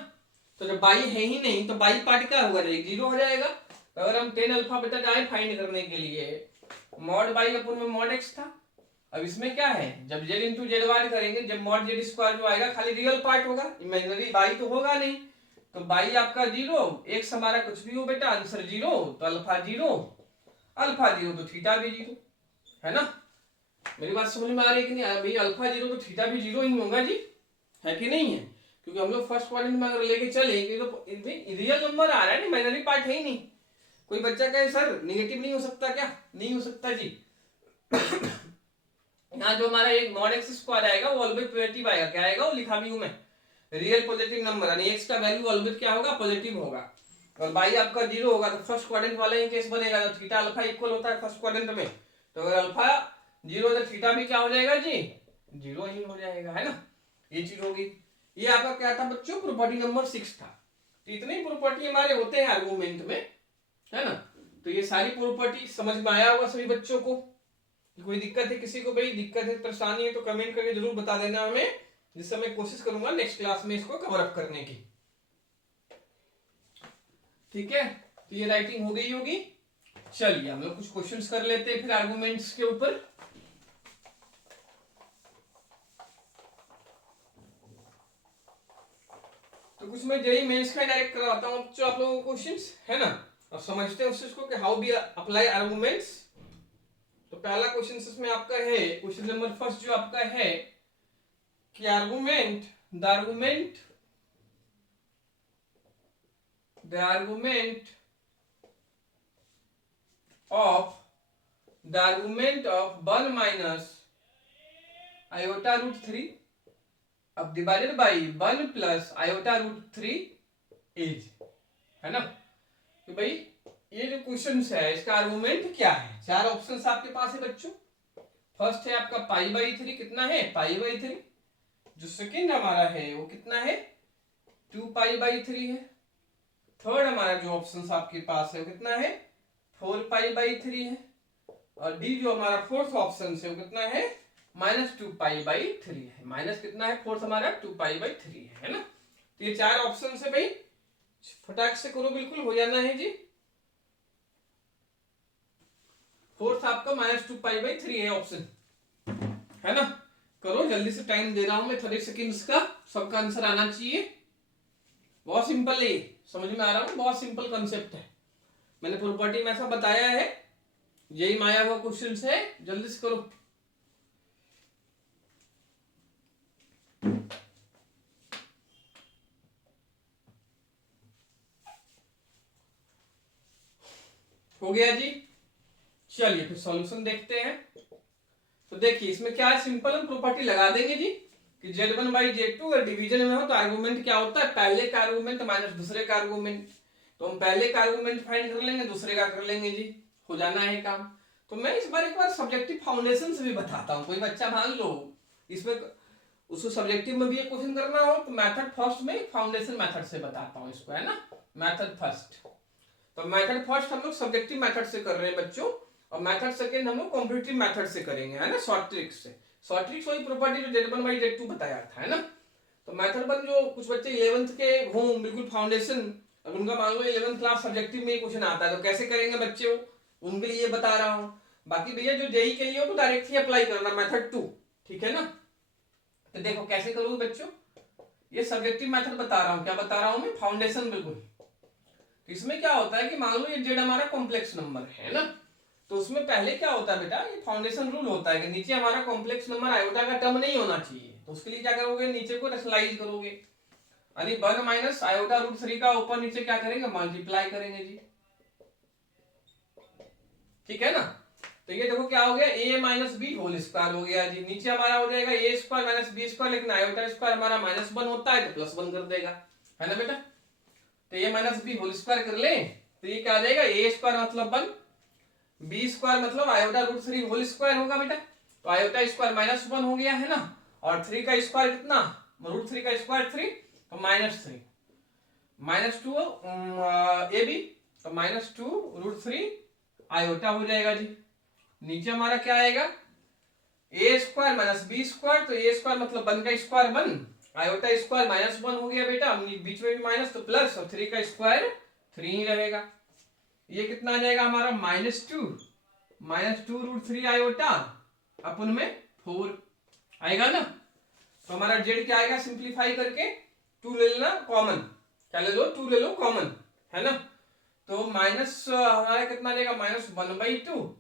तो जब बाई है ही नहीं तो बाई पार्ट क्या होगा, जीरो हो जाएगा। तो अगर हम 10 अल्फा बेटा जाए फाइंड करने के लिए, मॉड बाई अपन में मॉड एक्स था। अब इसमें क्या है, जब जेड इंटू जेड वार करेंगे, जब मॉड जेड स्क्वायर जो आएगा खाली रियल पार्ट होगा, इमेजिनरी बाई तो होगा नहीं। तो बाई आपका जीरो, एक्स हमारा कुछ भी हो बेटा, आंसर जीरो, तो अल्फा जीरो, अल्फा जीरो तो थीटा भी जीरो, है ना। मेरी बात समझ में आ रही है कि नहीं? भाई अल्फा जीरो तो थीटा भी जीरो ही होगा जी, है कि नहीं है? क्योंकि हम लोग फर्स्ट क्वाड्रेंट में अगर लेके चले तो रियल नंबर आ रहा है ना, इमेजिनरी पार्ट है ही नहीं। कोई बच्चा कहे सर नेगेटिव नहीं हो सकता क्या? नहीं हो सकता जी। यहाँ जो हमारा एक मॉड एक्स स्क्वायर आएगा वो ऑलवेज पॉजिटिव आएगा। क्या आएगा? वो लिखा भी हूं मैं, रियल पॉजिटिव नंबर, यानी एक्स का वैल्यू ऑलवेज क्या होगा, पॉजिटिव होगा। और बाई आपका जीरो होगा तो फर्स्ट क्वाड्रेंट वाला ही केस बनेगा। तो थीटा अल्फा इक्वल होता है फर्स्ट क्वाड्रेंट में, तो अगर अल्फा जीरो तो थीटा भी क्या हो जाएगा जी, जीरो ही हो जाएगा, है ना। ये चीज होगी। ये आपका क्या था बच्चों, प्रॉपर्टी नंबर 6 था। तो इतनी प्रॉपर्टी हमारे होते हैं आर्गुमेंट में, है ना। तो ये सारी प्रॉपर्टी समझ में आया होगा सभी बच्चों को। कोई दिक्कत है किसी को, भाई दिक्कत है परेशानी है तो कमेंट करके जरूर बता देना हमें, जिससे मैं कोशिश करूंगा नेक्स्ट क्लास में इसको कवर अप करने की। ठीक है, तो ये राइटिंग हो गई होगी। चलिए हम लोग कुछ क्वेश्चंस कर लेते हैं फिर आर्गुमेंट्स के ऊपर। तो कुछ मैं जेईई मेंस का डायरेक्ट करवाता हूं जो आप लोगों को क्वेश्चंस, है ना, और समझते हैं उस चीज को कि हाउ बी अप्लाई आर्गुमेंट्स। तो पहला क्वेश्चन इसमें आपका है, क्वेश्चन नंबर फर्स्ट जो आपका है कि argument the argument of 1 minus iota root 3 अब divided by 1 plus iota root 3 is, है ना। तो भाई ये जो क्वेश्चन है इसका आर्गुमेंट क्या है, चार ऑप्शंस आपके पास है बच्चों। फर्स्ट है आपका पाई बाई 3, कितना है, पाई बाई 3। जो सेकंड हमारा है वो कितना है, 2 पाई बाई 3 है। थर्ड हमारा जो ऑप्शन आपके पास है वो कितना है, 4 पाई बाई 3 है। और डी जो हमारा फोर्थ ऑप्शन है वो कितना है, -2 पाई बाई 3 है। माइनस कितना है, फोर्थ हमारा 2 पाई बाई 3 है ना। तो ये चार ऑप्शन है भाई, फटाक से करो, बिल्कुल हो जाना है जी। फोर्थ आपका -2 पाई बाई 3 है ऑप्शन, है ना। करो जल्दी से, टाइम दे रहा हूं मैं 30 सेकेंड्स का, सबका आंसर आना चाहिए। बहुत सिंपल है, समझ में आ रहा हूं, बहुत सिंपल कंसेप्ट है। मैंने प्रॉपर्टी में ऐसा बताया है, यही माया हुआ क्वेश्चन है, जल्दी से करो। हो गया जी। चलिए फिर सॉल्यूशन देखते हैं। तो देखिए इसमें क्या है, सिंपल हम प्रॉपर्टी लगा देंगे जी कि Z1 बाई Z2 अगर डिवीजन में हो तो आर्गुमेंट क्या होता है, पहले का आर्गुमेंट माइनस दूसरे का आर्गुमेंट। तो हम पहले का आर्गुमेंट फाइंड कर लेंगे, दूसरे का कर लेंगे जी, हो जाना है काम। तो मैं इस बार एक बार सब्जेक्टिव फाउंडेशन से भी बताता हूँ। कोई बच्चा मान लो इसमें उसको सब्जेक्टिव में भी एक क्वेश्चन करना हो तो मेथड फर्स्ट में फाउंडेशन मेथड से बताता हूँ इसको, है ना, मेथड फर्स्ट। तो मेथड फर्स्ट हम लोग सब्जेक्टिव मेथड से कर रहे हैं बच्चों, और मेथड सेकंड हम लोग कॉम्पिटिटिव मेथड से करेंगे, है ना, शॉर्ट ट्रिक से। शॉर्ट ट्रिक्स वही प्रॉपर्टी जो Z1 बाई Z2 बताया था, है ना। तो मेथड वन जो कुछ बच्चे 11th के हों बिल्कुल फाउंडेशन, अगर उनका मान लो 11th क्लास सब्जेक्टिव में क्वेश्चन आता है तो कैसे करेंगे बच्चे वो, उनके लिए बता रहा हूँ। बाकी भैया जो जेई के लिए हो तो डायरेक्ट ही अप्लाई करना मेथड 2, ठीक है ना। तो देखो कैसे करोगे बच्चों, ये सब्जेक्टिव मेथड बता रहा हूँ, क्या बता रहा हूँ मैं, फाउंडेशन बिल्कुल। तो इसमें क्या होता है कि मान लो ये जेड हमारा कॉम्प्लेक्स नंबर है ना, तो उसमें पहले क्या होता है बेटा, ये फाउंडेशन रूल होता है कि नीचे हमारा कॉम्प्लेक्स नंबर आयोटा का टर्म नहीं होना चाहिए। तो उसके लिए क्या करोगे, नीचे को रेशनलाइज करोगे, यानी 1 माइनस आयोटा रूट 3 का ऊपर नीचे क्या करेंगे, मल्टीप्लाई करेंगे जी, ठीक है ना। तो ये देखो क्या हो गया, a minus B whole square हो गया जी। नीचे हमारा हो जाएगा a square minus B square, लेकिन आयोटा स्क्वायर हमारा माइनस 1 होता है तो प्लस 1 कर देगा, है ना बेटा। तो a minus B whole square कर ले तो ये क्या आ जाएगा, a स्क्वायर मतलब 1, बी स्क्वायर मतलब आयोटा रूट 3 होल स्क्वायर होगा बेटा। तो आयोटा स्क्वायर माइनस 1 हो गया, है ना, और 3 का स्क्वायर कितना, रूट 3 का स्क्वायर 3, तो माइनस 3, माइनस 2 ए बी, तो माइनस 2 रूट 3 आयोटा हो जाएगा जी। नीचे हमारा क्या आएगा, ए स्क्वायर माइनस बी स्क्वायर, तो ए स्क्वायर मतलब 1 का स्क्वायर 1, आयोटा स्क्वायर माइनस 1 हो गया बेटा, बीच में भी माइनस तो प्लस, और 3 का स्क्वायर 3 ही रहेगा। ये कितना आ जाएगा हमारा, माइनस टू रूट 3 आयोटा अपन में 4 आएगा ना। तो हमारा जेड क्या आएगा, सिंप्लीफाई करके 2 ले लेना कॉमन, क्या ले लो, 2 ले लो कॉमन, है ना। तो माइनस हमारा कितना रहेगा, माइनस 1/2,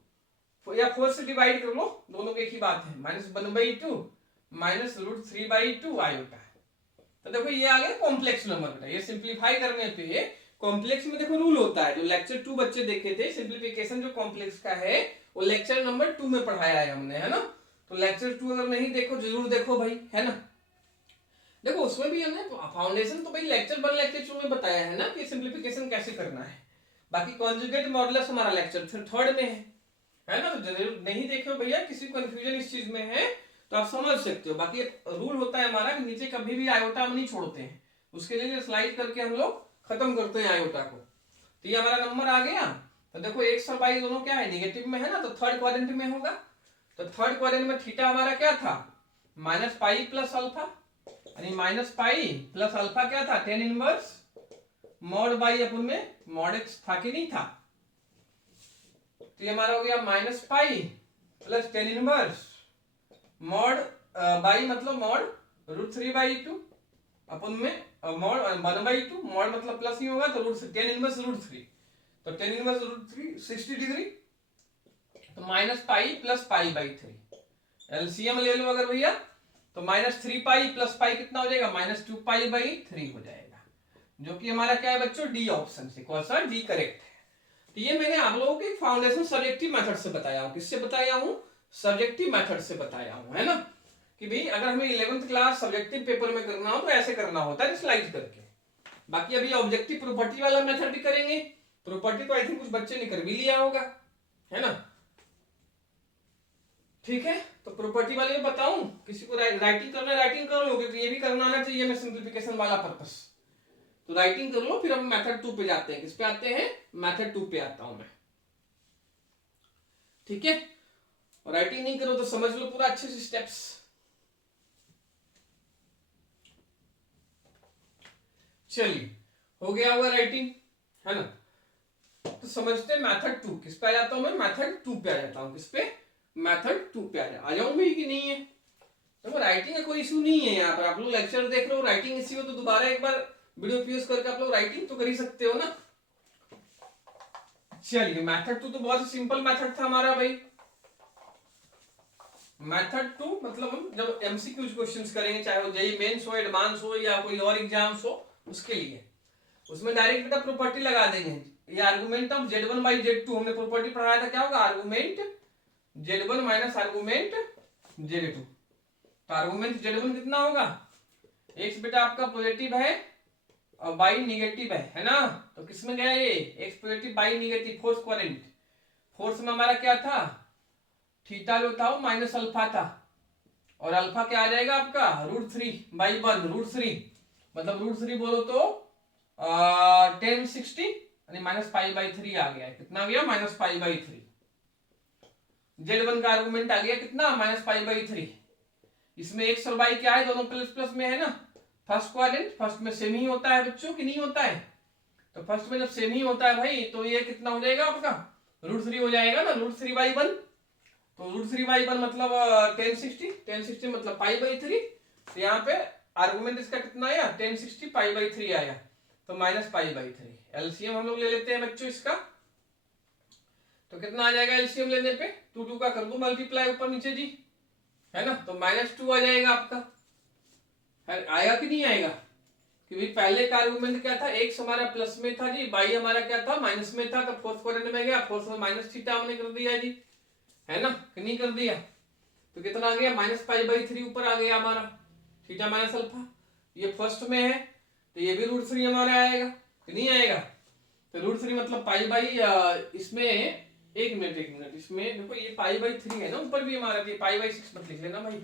या 4 से डिवाइड कर लो, दोनों की एक ही बात है, माइनस 1/2 माइनस रूट 3/2 आयोटा। तो देखो ये आ गया कॉम्प्लेक्स नंबर बेटा। ये सिंप्लीफाई करने पे कॉम्प्लेक्स में देखो रूल होता है, जो लेक्चर 2 बच्चे देखे थे, सिंप्लीफिकेशन जो कॉम्प्लेक्स का है वो लेक्चर नंबर 2 में पढ़ाया है हमने, है ना। तो लेक्चर 2 अगर नहीं देखो जरूर देखो भाई, है ना। देखो उसमें भी हमने फाउंडेशन तो भाई लेक्चर 1 लेक्चर 2 में बताया है ना कि सिंप्लीफिकेशन कैसे करना है। बाकी कॉन्जुगेट मॉडुलस हमारा लेक्चर 3rd में है ना। तो जरूर नहीं देखे हो भैया, किसी कंफ्यूजन इस चीज में है तो आप समझ सकते हो। बाकी रूल होता है हमारा कि नीचे कभी भी आयोटा हम नहीं छोड़ते हैं, उसके लिए स्लाइड करके हम लोग खत्म करते हैं आयोटा को। तो ये हमारा नंबर आ गया। तो देखो x और y दोनों क्या है, नेगेटिव में है ना, तो 3rd क्वाड्रेंट में होगा। तो 3rd क्वाड्रेंट में थीटा हमारा क्या था, माइनस पाई प्लस अल्फा, यानी माइनस पाई प्लस अल्फा क्या था, टेन इनवर्स मॉड बाई अपन में मॉड एक्स था कि नहीं था। तो ये हमारा हो गया minus pi plus tan inverse mod by मतलब मॉड रूट 3/2 अपन में मॉड 1/2, मॉड मतलब प्लस ही होगा तो रूट 10 इनवर्स रूट 3, तो 10 इनवर्स रूट 3 60 डिग्री, तो माइनस पाई प्लस पाई/3। एलसीएम ले लो अगर भैया तो माइनस 3 पाई प्लस पाई कितना हो जाएगा, माइनस 2 पाई/3 हो जाएगा, जो कि हमारा क्या है बच्चों, डी ऑप्शन से, कौन सा, डी करेक्ट है। तो ये मैंने आप लोगों के फाउंडेशन सब्जेक्टिव मेथड से बताया हूं। किससे बताया हूं, सब्जेक्टिव मेथड से बताया हूं, है ना। कि भाई अगर हमें 11th क्लास सब्जेक्टिव पेपर में करना हो तो ऐसे करना होता है, स्लाइड करके। बाकी अभी ऑब्जेक्टिव प्रॉपर्टी वाला मेथड भी करेंगे। प्रॉपर्टी तो आई थिंक कुछ बच्चे ने कर भी लिया होगा, है ना। ठीक है, तो प्रॉपर्टी वाले में बताऊं, किसी को राइटिंग करना है राइटिंग कर लो, क्योंकि ये भी करना आना चाहिए मैं सिंप्लीफिकेशन वाला पर्पस। तो राइटिंग कर लो, फिर हम मेथड 2 पे जाते हैं। किस पे आते हैं, मेथड 2 पे आता हूं मैं, ठीक है। और राइटिंग नहीं करो तो समझ लो पूरा अच्छे से स्टेप्स। चलिए हो गया होगा राइटिंग, है ना। तो समझते मेथड 2। किस पे आ जाता हूं मैं, मेथड 2 पे आ जाता हूं। किस पे, मेथड 2 पे आ जाऊं भाई कि नहीं है। देखो राइटिंग का कोई इशू नहीं है, यहाँ पर आप लोग लेक्चर देख रहे हो, राइटिंग इशू हो तो दोबारा एक बार वीडियो पॉज करके आप लोग राइटिंग तो कर ही सकते हो ना। चलिए मेथड 2 तो बहुत ही सिंपल मेथड था हमारा भाई। मेथड 2 मतलब हम जब एमसीक्यू क्वेश्चंस करेंगे, चाहे वो जेईई मेंस हो, एडवांस हो या कोई और एग्जाम्स हो, उसके लिए। उसमें डायरेक्ट बेटा प्रॉपर्टी लगा देंगे। ये argument of Z1 by Z2 हमने प्रॉपर्टी पढ़ाया था, क्या होगा argument Z1 minus argument Z2। तो आर्गुमेंट Z1 कितना होगा, x बेटा आपका पॉजिटिव है और y निगेटिव है ना। तो किसमें गया ये x positive y negative, force quadrant. Force में हमारा क्या था, थीटा जो था वो माइनस अल्फा था, और अल्फा क्या आ जाएगा आपका √3/1, √3 मतलब √3 बोलो तो 1060 यानी -π/3 आ गया है। कितना आ गया, -π/3। Z1 का आर्गुमेंट आ गया कितना, -π/3। इसमें x और y क्या है, दोनों प्लस प्लस में है ना। फर्स्ट क्वाड्रेंट, फर्स्ट में सेम ही होता है बच्चों, कि नहीं होता है। तो फर्स्ट में जब सेम ही होता है भाई, तो ये कितना हो जाएगा आपका, √3 हो जाएगा ना, √3/1। तो √3/1 मतलब 1060 मतलब π/3। तो यहाँ पे आर्गुमेंट इसका कितना आया, 1060 π/3 आया, तो -π/3। एलसीएम हम लोग ले लेते हैं बच्चों इसका। तो कितना आ जाएगा एलसीएम लेने पे, 2 का कर दो मल्टीप्लाई ऊपर नीचे जी, है ना। तो -2 आ जाएगा आपका, है आएगा कि नहीं आएगा, क्योंकि पहले का आर्गुमेंट क्या था, x हमारा प्लस में था जी, y हमारा क्या था माइनस में था। तो फोर्थ क्वाड्रेंट में गया, फोर्थ में माइनस थीटा हमने कर दिया जी, है ना, कि नहीं कर दिया। तो कितना आ गया, -π/3 ऊपर आ गया हमारा, थीटा माइनस अल्फा। ये फर्स्ट में है तो ये भी √3 हमारा आएगा, कि नहीं आएगा। तो √3 मतलब इसमें एक मिनट इसमें देखो ये π/3 है ना, ऊपर भी हमारा, ये π/6 मत लिख लेना भाई,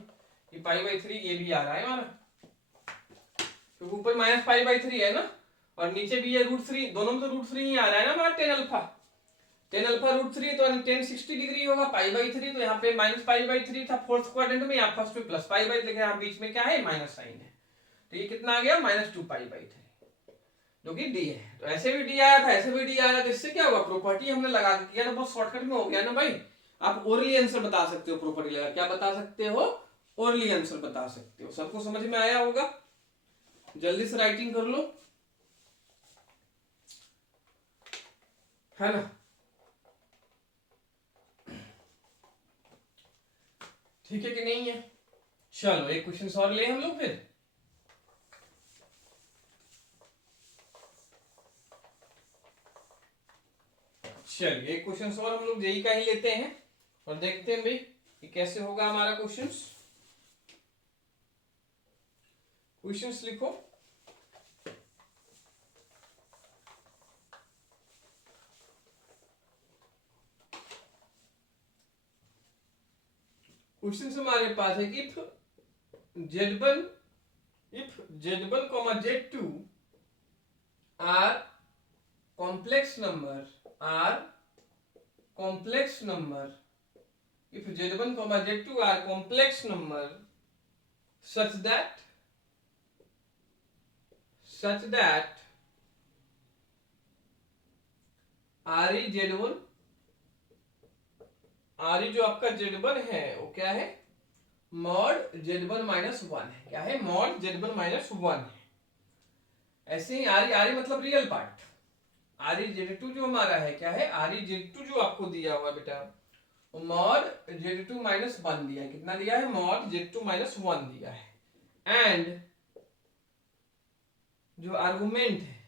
ये π/3 ये भी आ रहा है हमारा, तो ऊपर -π/3 है ना, और नीचे भी ये √3, दोनों में तो √3 ही आ रहा है ना हमारा। 10 अल्फा √3 तो 1060 डिग्री होगा, π/3 तो यहाँ पे -π/3 था फोर्थ क्वाड्रेंट में, यहाँ फर्स्ट में प्लस π/3 लिखा है, यहाँ बीच में क्या है माइनस साइन है। तो ये कितना आ गया, -2π/3, जो कि डी है। तो ऐसे भी डी आया था, ऐसे भी डी आया था। तो इससे क्या हुआ, प्रॉपर्टी हमने लगा के किया तो बहुत शॉर्टकट में हो गया ना भाई। आप ओरली आंसर बता सकते हो, प्रॉपर्टी लगा क्या बता सकते हो, ओरली आंसर बता सकते हो। सबको समझ में आया होगा, जल्दी से राइटिंग कर लो, है ना। ठीक है कि नहीं है। चलो एक क्वेश्चन और ले हम लोग फिर। चलिए एक क्वेश्चन और हम लोग जेई का ही लेते हैं और देखते हैं भाई कि कैसे होगा हमारा क्वेश्चंस। क्वेश्चंस लिखो। क्वेश्चन हमारे पास है कि if Z1, Z2 are complex number, if Z1, Z2 are complex number such that RE Z1, RE जो आपका Z1 है वो क्या है, मॉड Z1 माइनस 1 है। क्या है, मॉड Z1 माइनस 1 है। ऐसे ही RE मतलब रियल पार्ट, RE Z2 जो हमारा है क्या है, RE Z2 जो आपको दिया हुआ बेटा मॉड Z2 माइनस 1 दिया है। कितना दिया है, मॉड Z2 माइनस 1 दिया है। एंड जो आर्गुमेंट है,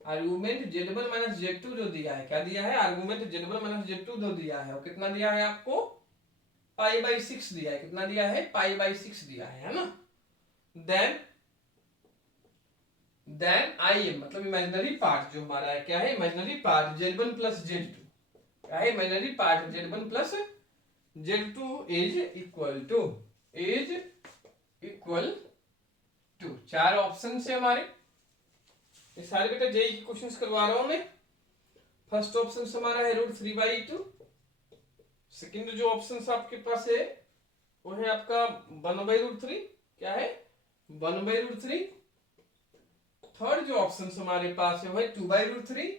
आर्गुमेंट Z1 माइनस Z2 जो दिया है, क्या दिया है, आर्गुमेंट Z1 माइनस Z2 जो दिया है वो कितना दिया है आपको, π/6 दिया है। कितना दिया है, π/6 दिया है ना। देन IM मतलब इमेजिनरी पार्ट जो हमारा है, क्या है, imaginary part Z1 plus Z2, क्या है, imaginary part Z1 plus Z2 is equal to 4 option है हमारे। ये सारे बेटा जेई के क्वेश्चंस करवा रहा हूं मैं। फर्स्ट ऑप्शन हमारा है √3/2। सेकंड जो ऑप्शन आपके पास है वो है आपका 1/√3, क्या है, 1/√3। थर्ड जो ऑप्शन हमारे पास है वो है 2/√3।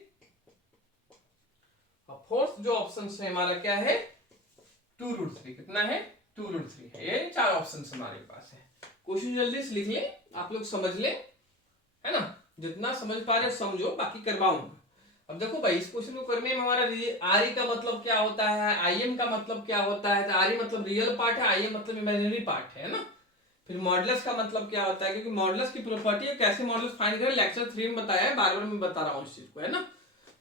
और फोर्थ जो ऑप्शन है हमारा क्या है, 2√3। कितना है, 2√3 है। ये 4 ऑप्शन हमारे पास है। क्वेश्चन जल्दी से लिख ले, आप लोग समझ ले, है ना। जितना समझ पा रहे समझो, बाकी करवाऊंगा। अब देखो भाई इस क्वेश्चन को करने में हमारा RE का मतलब क्या होता है, IM का मतलब क्या होता है। तो RE मतलब रियल पार्ट है, IM मतलब इमेजिनरी पार्ट है ना। फिर मॉडुलस का मतलब क्या होता है, क्योंकि मॉडुलस की प्रॉपर्टी है कैसे मॉडुलस फाइंड करें लेक्चर 3 में बताया है, बार बार मैं बता रहा हूँ इस चीज को, है ना।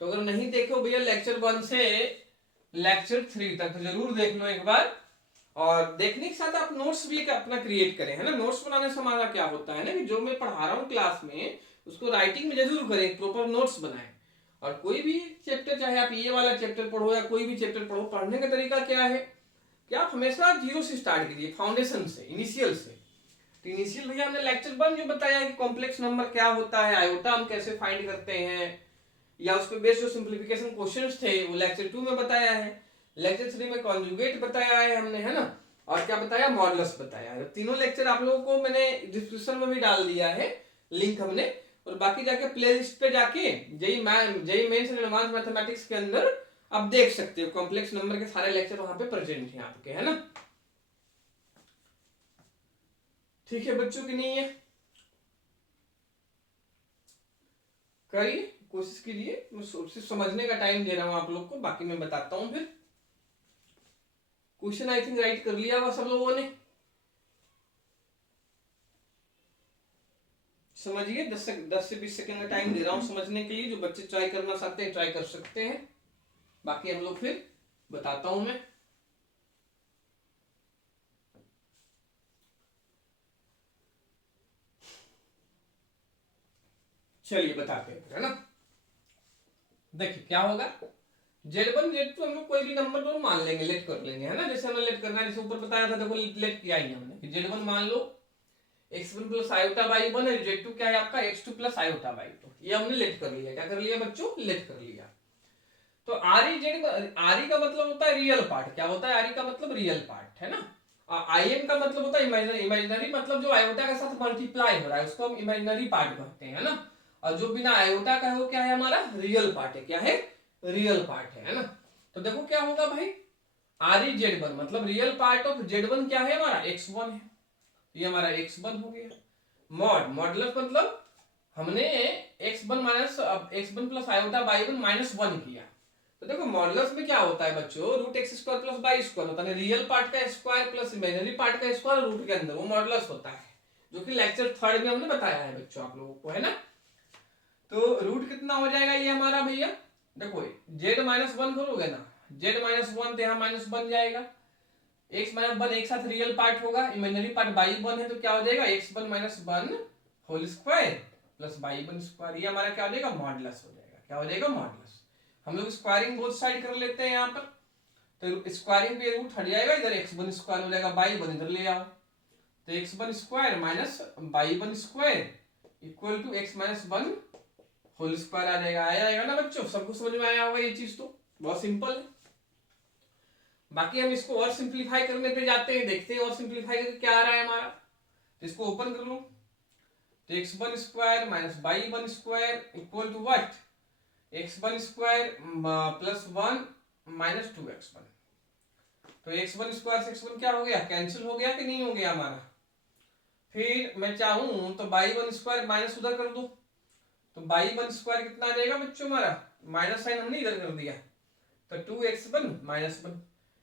तो अगर नहीं देखो भैया लेक्चर 1 से लेक्चर 3 तक तो जरूर देख लो एक बार, और देखने के साथ आप नोट्स भी अपना क्रिएट करें, है ना। नोट्स बनाने से हमारा क्या होता है ना कि जो मैं पढ़ा रहा हूँ क्लास में उसको राइटिंग में जरूर करें, प्रॉपर नोट्स बनाएं। और कोई भी चैप्टर, चाहे आप ये वाला चैप्टर पढ़ो या कोई भी चैप्टर पढ़ो, पढ़ने का तरीका क्या है कि आप हमेशा जीरो से स्टार्ट कीजिए, फाउंडेशन से, इनिशियल से। तो इनिशियल भैया हमने लेक्चर 1 जो बताया कि कॉम्प्लेक्स नंबर क्या होता है, आयोटा हम कैसे फाइंड करते हैं, या उस पर बेस्ड जो सिंप्लीफिकेशन क्वेश्चंस थे वो लेक्चर 2 में बताया है। लेक्चर 3 में कॉन्जुगेट बताया है हमने, है ना। और क्या बताया, मॉडुलस बताया है। तीनों लेक्चर आप लोगों को मैंने डिस्क्रिप्शन में भी डाल दिया है लिंक हमने, और बाकी जाके प्ले लिस्ट पे जाके JEE Mains and advance mathematics के अंदर आप देख सकते हो, कॉम्प्लेक्स नंबर के सारे लेक्चर वहां पे प्रेजेंट हैं आपके, है ना। ठीक है बच्चों की नहीं है, करिए, कोशिश कीजिए। मैं सिर्फ समझने का टाइम दे रहा हूं आप लोग को, बाकी मैं बताता हूं फिर। क्वेश्चन आई थिंक राइट कर लिया हुआ सब लोगों ने, समझिए। 10 से 20 सेकंड का टाइम दे रहा हूं समझने के लिए, जो बच्चे ट्राई करना चाहते हैं ट्राई कर सकते हैं, बाकी हम लोग फिर बताता हूं मैं। चलिए बताते हैं, है ना। देखिए क्या होगा, Z1 Z2 हम लोग कोई भी नंबर तो मान लेंगे, लेट कर लेंगे, है ना। जैसे हमें लेट करना है, जैसे ऊपर बताया था, देखो लेट किया ही हमने कि Z1 मान लो x1 प्लस आयोटा बाई 1 है, Z2 क्या है आपका x2 प्लस आयोटा बाई 2, ये हमने लेट कर लिया। क्या कर लिया बच्चों, लेट कर लिया। तो आर ई का मतलब होता है रियल पार्ट, क्या होता है आर ई का मतलब, रियल पार्ट, है ना। आई एम का मतलब होता है इमेजिनरी, इमेजिनरी मतलब जो आयोटा के साथ मल्टीप्लाई हो रहा है उसको हम इमेजिनरी पार्ट कहते हैं, है ना। और जो बिना आयोटा का है वो क्या है हमारा, रियल पार्ट है। क्या है, रियल पार्ट है ना। तो देखो क्या होगा भाई, आर ई Z1 मतलब रियल पार्ट ऑफ Z1 क्या है हमारा, x1 है, ये हमारा x1 हो गया। मॉडुलस मतलब हमने x1 minus x1 plus iota by 1 minus 1 किया। तो देखो मॉडुलस में क्या होता है बच्चों, root X square plus Y square होता है, रियल पार्ट का स्क्वायर प्लस इमेजिनरी पार्ट का स्क्वायर रूट के अंदर, वो मॉडुलस होता है, जो कि लेक्चर 3 में हमने बताया है बच्चों आप लोगों को, है ना। तो रूट कितना हो जाएगा ये हमारा भैया, देखो z माइनस 1 करोगे ना, z माइनस 1 तो यहाँ माइनस बन जाएगा, x माइनस 1 एक साथ रियल पार्ट होगा, इमेजिनरी पार्ट बाई 1 है, तो क्या हो जाएगा x1 minus 1 whole square plus Y 1 square, ये हमारा क्या हो जाएगा, मॉडुलस हो जाएगा। क्या हो जाएगा, मॉडुलस। हम लोग स्क्वायरिंग बोथ साइड कर लेते हैं यहाँ पर, तो स्क्वायरिंग पे रूट हट जाएगा, इधर x1 स्क्वायर हो जाएगा, बाई 1 इधर ले आओ, तो x1 square minus by 1 square equal to x minus 1 whole square आ जाएगा। आया जाएगा ना बच्चों, सबको समझ में आया होगा ये चीज, तो बहुत सिंपल है। बाकी हम इसको और सिंप्लीफाई करने पे जाते हैं, देखते हैं और सिंप्लीफाई करके क्या आ रहा है हमारा। तो इसको ओपन कर लो, तो x1 square minus by 1 square equal to what, x1 square plus 1 minus 2x1। तो x1 स्क्वायर से x1 क्या हो गया, कैंसिल हो गया कि नहीं हो गया हमारा। फिर मैं चाहूं तो बाई 1 स्क्वायर माइनस उधर कर दो, तो बाई 1 स्क्वायर कितना आ जाएगा बच्चों हमारा, माइनस साइन हमने इधर कर दिया, तो 2x1 माइनस 1।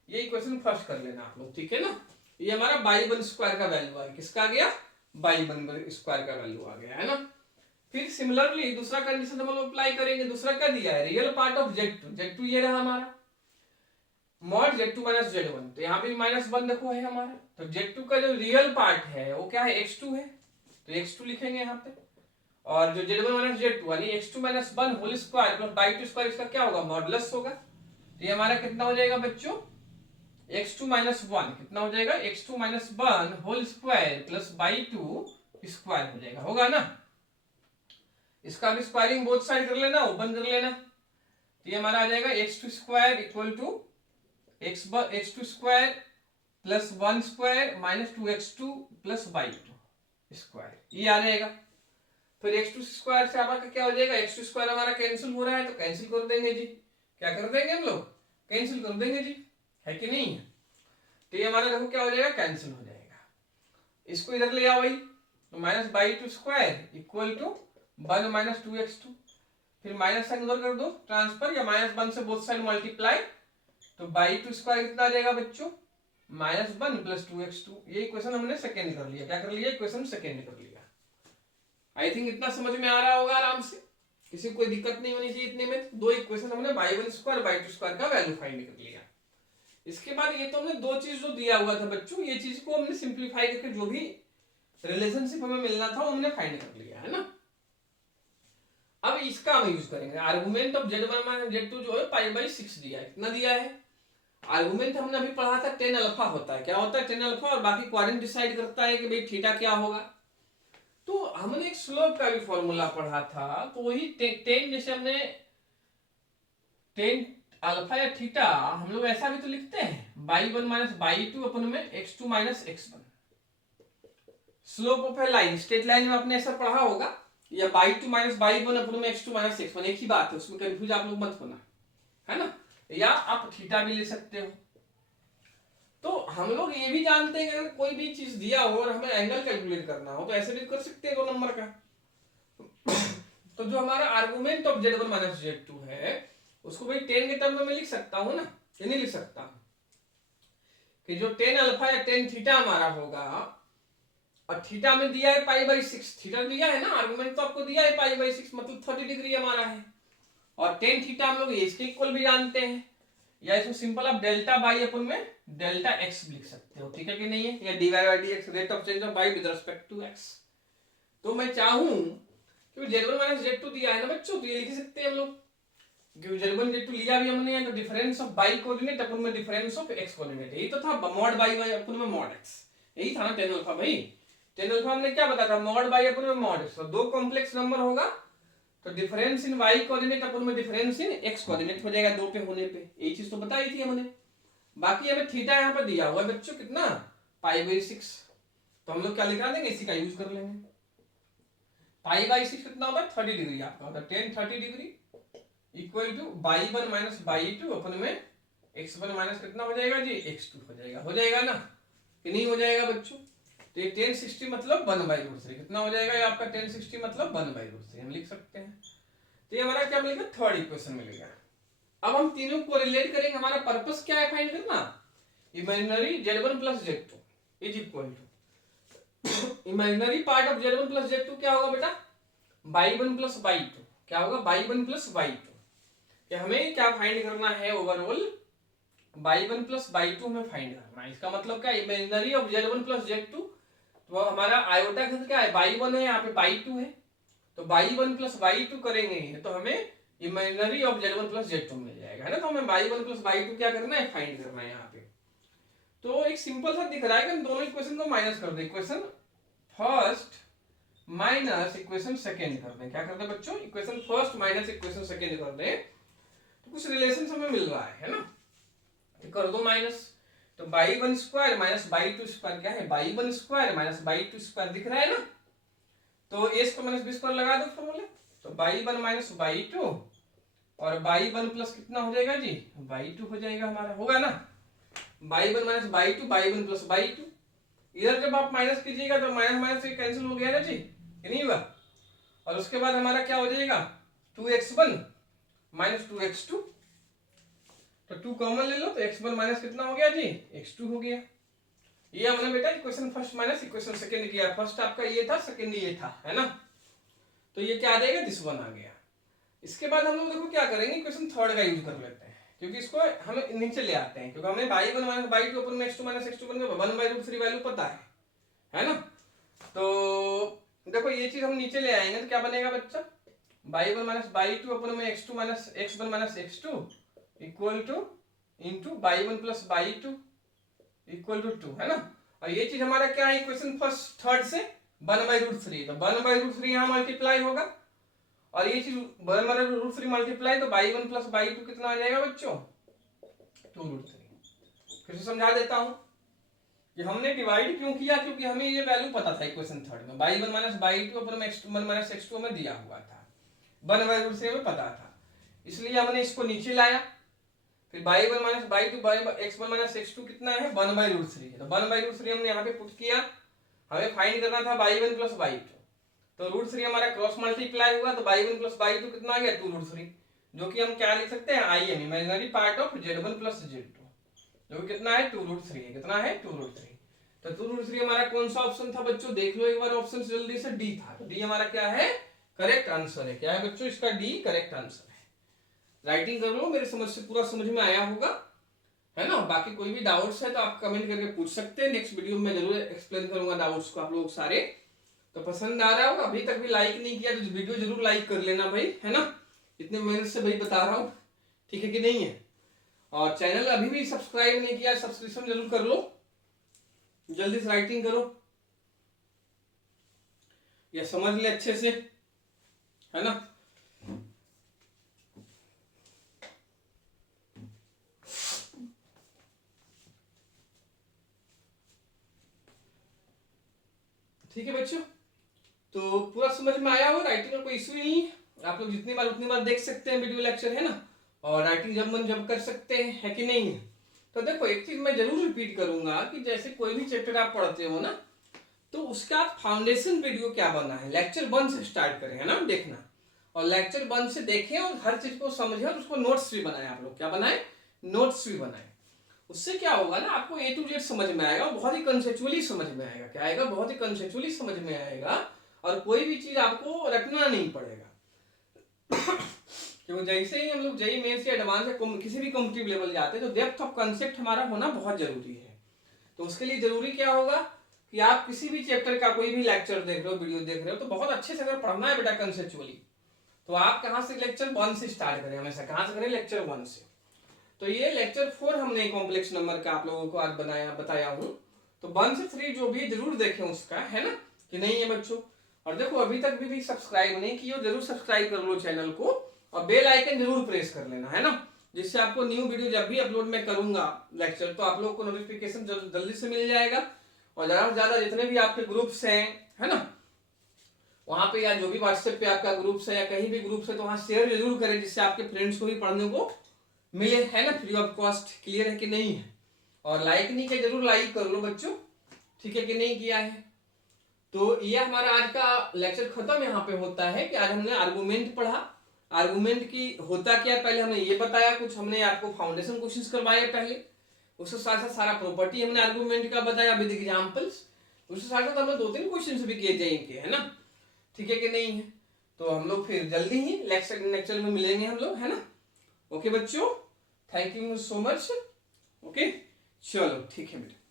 ये इक्वेशन फर्स्ट कर लेना आप लोग, ठीक है ना। ये हमारा बाई 1 स्क्वायर का वैल्यू आ गया, किसका आ गया, बाई 1 स्क्वायर का वैल्यू आ गया, है ना। फिर सिमिलरली दूसरा कंडीशन हम लोग अप्लाई करेंगे, दूसरा क्या दिया है, रियल पार्ट ऑफ Z2 ये रहा हमारा, मॉड Z2 माइनस Z1, तो यहाँ पे माइनस 1 देखो है हमारा, तो Z2 का जो रियल पार्ट है वो क्या है, x2 है, तो x2 लिखेंगे यहाँ पे। और जो Z1 माइनस Z2 यानी x2 minus 1 whole square plus Y 2 square, इसका क्या होगा, मॉडुलस होगा। तो ये हमारा कितना हो जाएगा बच्चों, x2 माइनस 1 कितना हो जाएगा, x2 minus 1 whole square plus Y 2 square हो जाएगा, होगा ना। इसका भी स्क्वायरिंग बोथ साइड कर लेना, ओपन कर लेना, तो ये हमारा आ जाएगा x2 square equal to x2 square plus 1 square minus 2x2 plus Y 2 square, ये आ जाएगा। फिर x2 स्क्वायर से आपका क्या हो जाएगा, x2 स्क्वायर हमारा कैंसिल हो रहा है, तो कैंसिल कर देंगे जी, क्या कर देंगे हम लोग, कैंसिल कर देंगे जी, है कि नहीं। तो ये हमारा देखो क्या हो जाएगा, कैंसिल हो जाएगा। इसको इधर ले आओ भाई, तो minus Y 2 square equal to 1 minus 2x2, फिर माइनस साइन उधर कर दो ट्रांसफर, या माइनस 1 से बोथ साइड मल्टीप्लाई, तो बाई 2 स्क्वायर कितना आ जाएगा बच्चों, -1 + 2x2, ये इक्वेशन हमने सेकेंड कर लिया। क्या कर लिया? इक्वेशन सेकेंड कर लिया। आई थिंक इतना समझ में आ रहा होगा आराम से, किसी को कोई दिक्कत नहीं होनी चाहिए इतने में। दो इक्वेशन हमने y1² y2² का वैल्यू फाइंड कर लिया। इसके बाद ये तो हमने दो चीज जो दिया हुआ था बच्चों, ये चीज को हमने सिंप्लीफाई करके जो भी रिलेशनशिप हमें मिलना था वो हमने फाइंड कर लिया, है ना। अब इसका हम यूज करेंगे। आर्गुमेंट ऑफ z1 - z2 जो है π/6 दिया है। कितना दिया है? आर्गुमेंट हमने अभी पढ़ा था tan अल्फा होता है। क्या होता है? tan अल्फा, और बाकी क्वाड्रेंट डिसाइड करता है कि भाई थीटा क्या होगा। तो हमने एक स्लोप का भी फॉर्मूला पढ़ा था, तो वही tan, जैसे हमने tan अल्फा या थीटा हम लोग ऐसा भी तो लिखते हैं, y1 - y2 अपन में x2 - x1। Slope of A line, straight line में आपने ऐसा पढ़ा होगा, या y2 - y1 अपन में x2 - x1, एक ही बात है, उसमें कंफ्यूज आप लोग मत होना, है ना। या आप थीटा भी ले सकते हो। तो हम लोग ये भी जानते हैं कि अगर कोई भी चीज दिया हो और हमें एंगल कैलकुलेट करना हो तो ऐसे भी कर सकते हैं 2 नंबर का। तो जो हमारा आर्गुमेंट ऑफ z1 - z2 है, उसको भाई tan के टर्म में लिख सकता हूं ना, कि नहीं लिख सकता? कि जो tan अल्फा या tan थीटा हमारा होगा, और थीटा में दिया है π/6, थीटा दिया है ना, आर्गुमेंट तो आपको दिया है π/6, मतलब 30 डिग्री हमारा है। और tan थीटा हम लोग इसके इक्वल भी जानते हैं, या इसको सिंपल आप डेल्टा बाई अपन में डेल्टा एक्स लिख सकते हो, ठीक है कि नहीं है, या dy/dx rate of change of y with respect to x। तो मैं चाहूं कि z1 - z2 दिया है ना बच्चों, तो ये लिख सकते हैं हम लोग, क्योंकि z1 z2 लिया भी हमने, तो डिफरेंस ऑफ y कोऑर्डिनेट अपन में डिफरेंस ऑफ x कोऑर्डिनेट, यही तो था मॉड y अपन में मॉड x, यही था ना tan अल्फा। भाई tan अल्फा हमने क्या बताया था, मॉड y अपन में मॉड x। तो दो कॉम्प्लेक्स नंबर होगा तो डिफरेंस इन y कोऑर्डिनेट अपन में डिफरेंस इन x कोऑर्डिनेट हो जाएगा, दो पे होने पे। यही चीज तो बताई थी हमने। बाकी हमें थीटा यहाँ पर दिया हुआ है बच्चों, कितना? π/6। तो हम लोग क्या निकाल देंगे, इसी का यूज कर लेंगे। π/6 कितना होता है? 30 डिग्री आपका होता है। tan 30 degree equal to y1 - y2 अपन में x1 - कितना हो जाएगा जी, x2 हो जाएगा। हो जाएगा ना कि नहीं हो जाएगा बच्चों? तो ये tan 60 मतलब 1/√3 कितना हो जाएगा? ये आपका tan 60 मतलब 1/√3 हम लिख सकते हैं। तो ये हमारा क्या मिलेगा? थर्ड इक्वेशन मिलेगा। अब हम तीनों को रिलेट करेंगे। हमारा पर्पस क्या है फाइंड करना? Imaginary z1 + z2 is equal to imaginary part of z1 + z2 क्या होगा बेटा? y1 + y2। क्या होगा? y1 + y2। कि हमें क्या फाइंड करना है? ओवरऑल y1 + y2 हमें फाइंड करना है। इसका मतलब क्या? इमेजिनरी ऑफ z1 + z2, तो हमारा आयोटा का क्या है? y1 है, यहाँ पे y2 है, तो y1 + y2 करेंगे तो हमें इमेजिनरी ऑफ z1 + z2 मिल जाएगा, है ना। तो हमें y1 + y2 क्या करना है? फाइंड करना है यहाँ पे। तो एक सिंपल सा दिख रहा है कि हम दोनों इक्वेशन को माइनस कर दें, equation first minus equation second कर दें। क्या कर दें बच्चों? Equation first minus equation second कर दें, तो कुछ रिलेशन हमें मिल रहा है ना। तो कर दो माइनस, तो y1² - y2² क्या है? y1² - y2² दिख रहा है ना। तो a² - b² लगा दो फॉर्मूले, तो y1 - y2 और y1 प्लस कितना हो जाएगा जी? y2 हो जाएगा हमारा, होगा ना। y1 - y2 y1 + y2, इधर जब आप माइनस कीजिएगा तो माइनस माइनस से कैंसिल हो गया ना जी, ये नहीं हुआ। और उसके बाद हमारा क्या हो जाएगा? 2x1 - 2x2, तो 2 कॉमन ले लो, तो x1 - कितना हो गया जी? x2 हो गया। ये हमने बेटा equation first minus equation second किया। फर्स्ट आपका ये था, सेकंड ये था, है ना। तो ये क्या आ जाएगा? दिस वन आ गया। इसके बाद हम लोग देखो क्या करेंगे, इक्वेशन थर्ड का यूज कर लेते हैं, क्योंकि इसको हम नीचे ले आते हैं, क्योंकि हमें y1 - y2 अपन में x2 - x2 बन गया, 1/√3 वैल्यू पता है ना। तो देखो ये चीज हम नीचे ले आएंगे तो क्या बनेगा बच्चा? y1 - y2 अपन में x1 - x2 equal to into y1 + y2 equal to 2, है ना। और ये चीज हमारा क्या है? इक्वेशन फर्स्ट थर्ड से 1/√3, तो 1/√3 यहाँ मल्टीप्लाई होगा, और ये चीज 1/√3 मल्टीप्लाई, तो y1 + y2 कितना आ जाएगा बच्चों? 2√3। फिर से समझा देता हूं कि हमने डिवाइड क्यों किया, क्योंकि हमें ये वैल्यू पता था इक्वेशन थर्ड में, y1 - y2 अपन में x1 - x2 में दिया हुआ था, 1/√3 में पता था, इसलिए हमने इसको नीचे लाया। फिर y1 - y2 x1 - x2 कितना है? 1/√3 है, तो 1/√3 हमने यहाँ पे पुट किया। हमें फाइंड करना था y1 + y2, तो √3 हमारा क्रॉस मल्टीप्लाई हुआ, तो y1 + y2 कितना आ गया? 2√3, जो कि हम क्या लिख सकते हैं? IM imaginary part of z1 + z2। जो कि कितना है 2√3 है। कितना है 2√3। तो 2√3 हमारा कौन सा ऑप्शन था बच्चों, देख लो एक बार ऑप्शन जल्दी से, डी था। तो डी हमारा क्या है, करेक्ट आंसर है। क्या है बच्चों, इसका डी करेक्ट आंसर है। राइटिंग कर लो, मेरे समझ से पूरा समझ में आया होगा, है ना। बाकी कोई भी डाउट्स है तो आप कमेंट करके पूछ सकते हैं, नेक्स्ट वीडियो में जरूर एक्सप्लेन करूंगा डाउट्स को आप लोग सारे। तो पसंद आ रहा होगा, अभी तक भी लाइक नहीं किया तो वीडियो जरूर लाइक कर लेना भाई, है ना। इतने मेहनत से भाई बता रहा हूँ, ठीक है कि नहीं है। और चैनल अभी भी सब्सक्राइब नहीं किया, सब्सक्रिप्शन जरूर कर लो, जल्दी से राइटिंग करो, या समझ ले अच्छे से, है ना। ठीक है बच्चों, तो पूरा समझ में आया हो, राइटिंग का कोई इशू नहीं है। आप लोग जितनी बार उतनी बार देख सकते हैं वीडियो लेक्चर, है ना। और राइटिंग जब मन जब कर सकते हैं, है कि नहीं है। तो देखो एक चीज मैं जरूर रिपीट करूंगा कि जैसे कोई भी चैप्टर आप पढ़ते हो ना, तो उसका फाउंडेशन वीडियो क्या बना है, लेक्चर 1 से स्टार्ट करें, है ना, देखना। और लेक्चर 1 से देखें और हर चीज को समझे, और उसको नोट्स भी बनाए। आप लोग क्या बनाए, नोट्स भी बनाए। उससे क्या होगा ना, आपको A to Z समझ में आएगा, बहुत ही कंसेप्चुअली समझ में आएगा। क्या आएगा, बहुत ही कंसेप्चुअली समझ में आएगा, और कोई भी चीज आपको रटना नहीं पड़ेगा। क्योंकि जैसे ही हम लोग जेईई मेंस या एडवांस या किसी भी कॉम्पिटिटिव लेवल जाते हैं, तो डेप्थ ऑफ कंसेप्ट हमारा होना बहुत जरूरी है। तो उसके लिए जरूरी क्या होगा कि आप किसी भी चैप्टर का कोई भी लेक्चर देख रहे हो, वीडियो देख रहे हो, तो बहुत अच्छे से अगर पढ़ना है बेटा कंसेप्चुअली, तो आप कहां से, लेक्चर 1 से स्टार्ट करें, हमेशा कहां से करें, लेक्चर 1 से। तो ये लेक्चर 4 हमने कॉम्प्लेक्स नंबर का आप लोगों को आज बताया हूं। तो 1 से 3 जो भी जरूर देखें उसका, है ना, कि नहीं है बच्चों। और देखो अभी तक भी सब्सक्राइब नहीं किए, जरूर सब्सक्राइब कर लो चैनल को, और बेल आइकन जरूर प्रेस कर लेना, है ना, जिससे आपको न्यू वीडियो जब भी अपलोड मैं करूंगा लेक्चर, तो आप लोग को नोटिफिकेशन जल्दी से मिल जाएगा। और ज्यादा से ज्यादा जितने भी आपके ग्रुप्स हैं, है ना, वहां पे, या जो भी व्हाट्सएप पे आपका ग्रुप्स है या कहीं भी ग्रुप्स है, तो वहां शेयर जरूर करें, जिससे आपके फ्रेंड्स को भी पढ़ने को मिले, है ना, फ्री ऑफ कॉस्ट। क्लियर है कि नहीं है। और लाइक नहीं किया, जरूर लाइक कर लो बच्चों, ठीक है कि नहीं किया है। तो ये हमारा आज का लेक्चर खत्म यहाँ पे होता है कि आज हमने आर्गुमेंट पढ़ा। आर्गुमेंट की होता क्या, पहले हमने ये बताया, कुछ हमने आपको फाउंडेशन क्वेश्चंस करवाए पहले, उसके साथ साथ सारा प्रॉपर्टी हमने आर्गुमेंट का बताया विद एग्जांपल्स। उसके साथ साथ हमने 2-3 क्वेश्चंस भी किए थे इनके, है ना, ठीक है कि नहीं है। तो हम लोग फिर जल्दी ही लेक्चर में मिलेंगे हम लोग, है ना। ओके बच्चों, thank you so much. Okay, चलो ठीक है बेटा।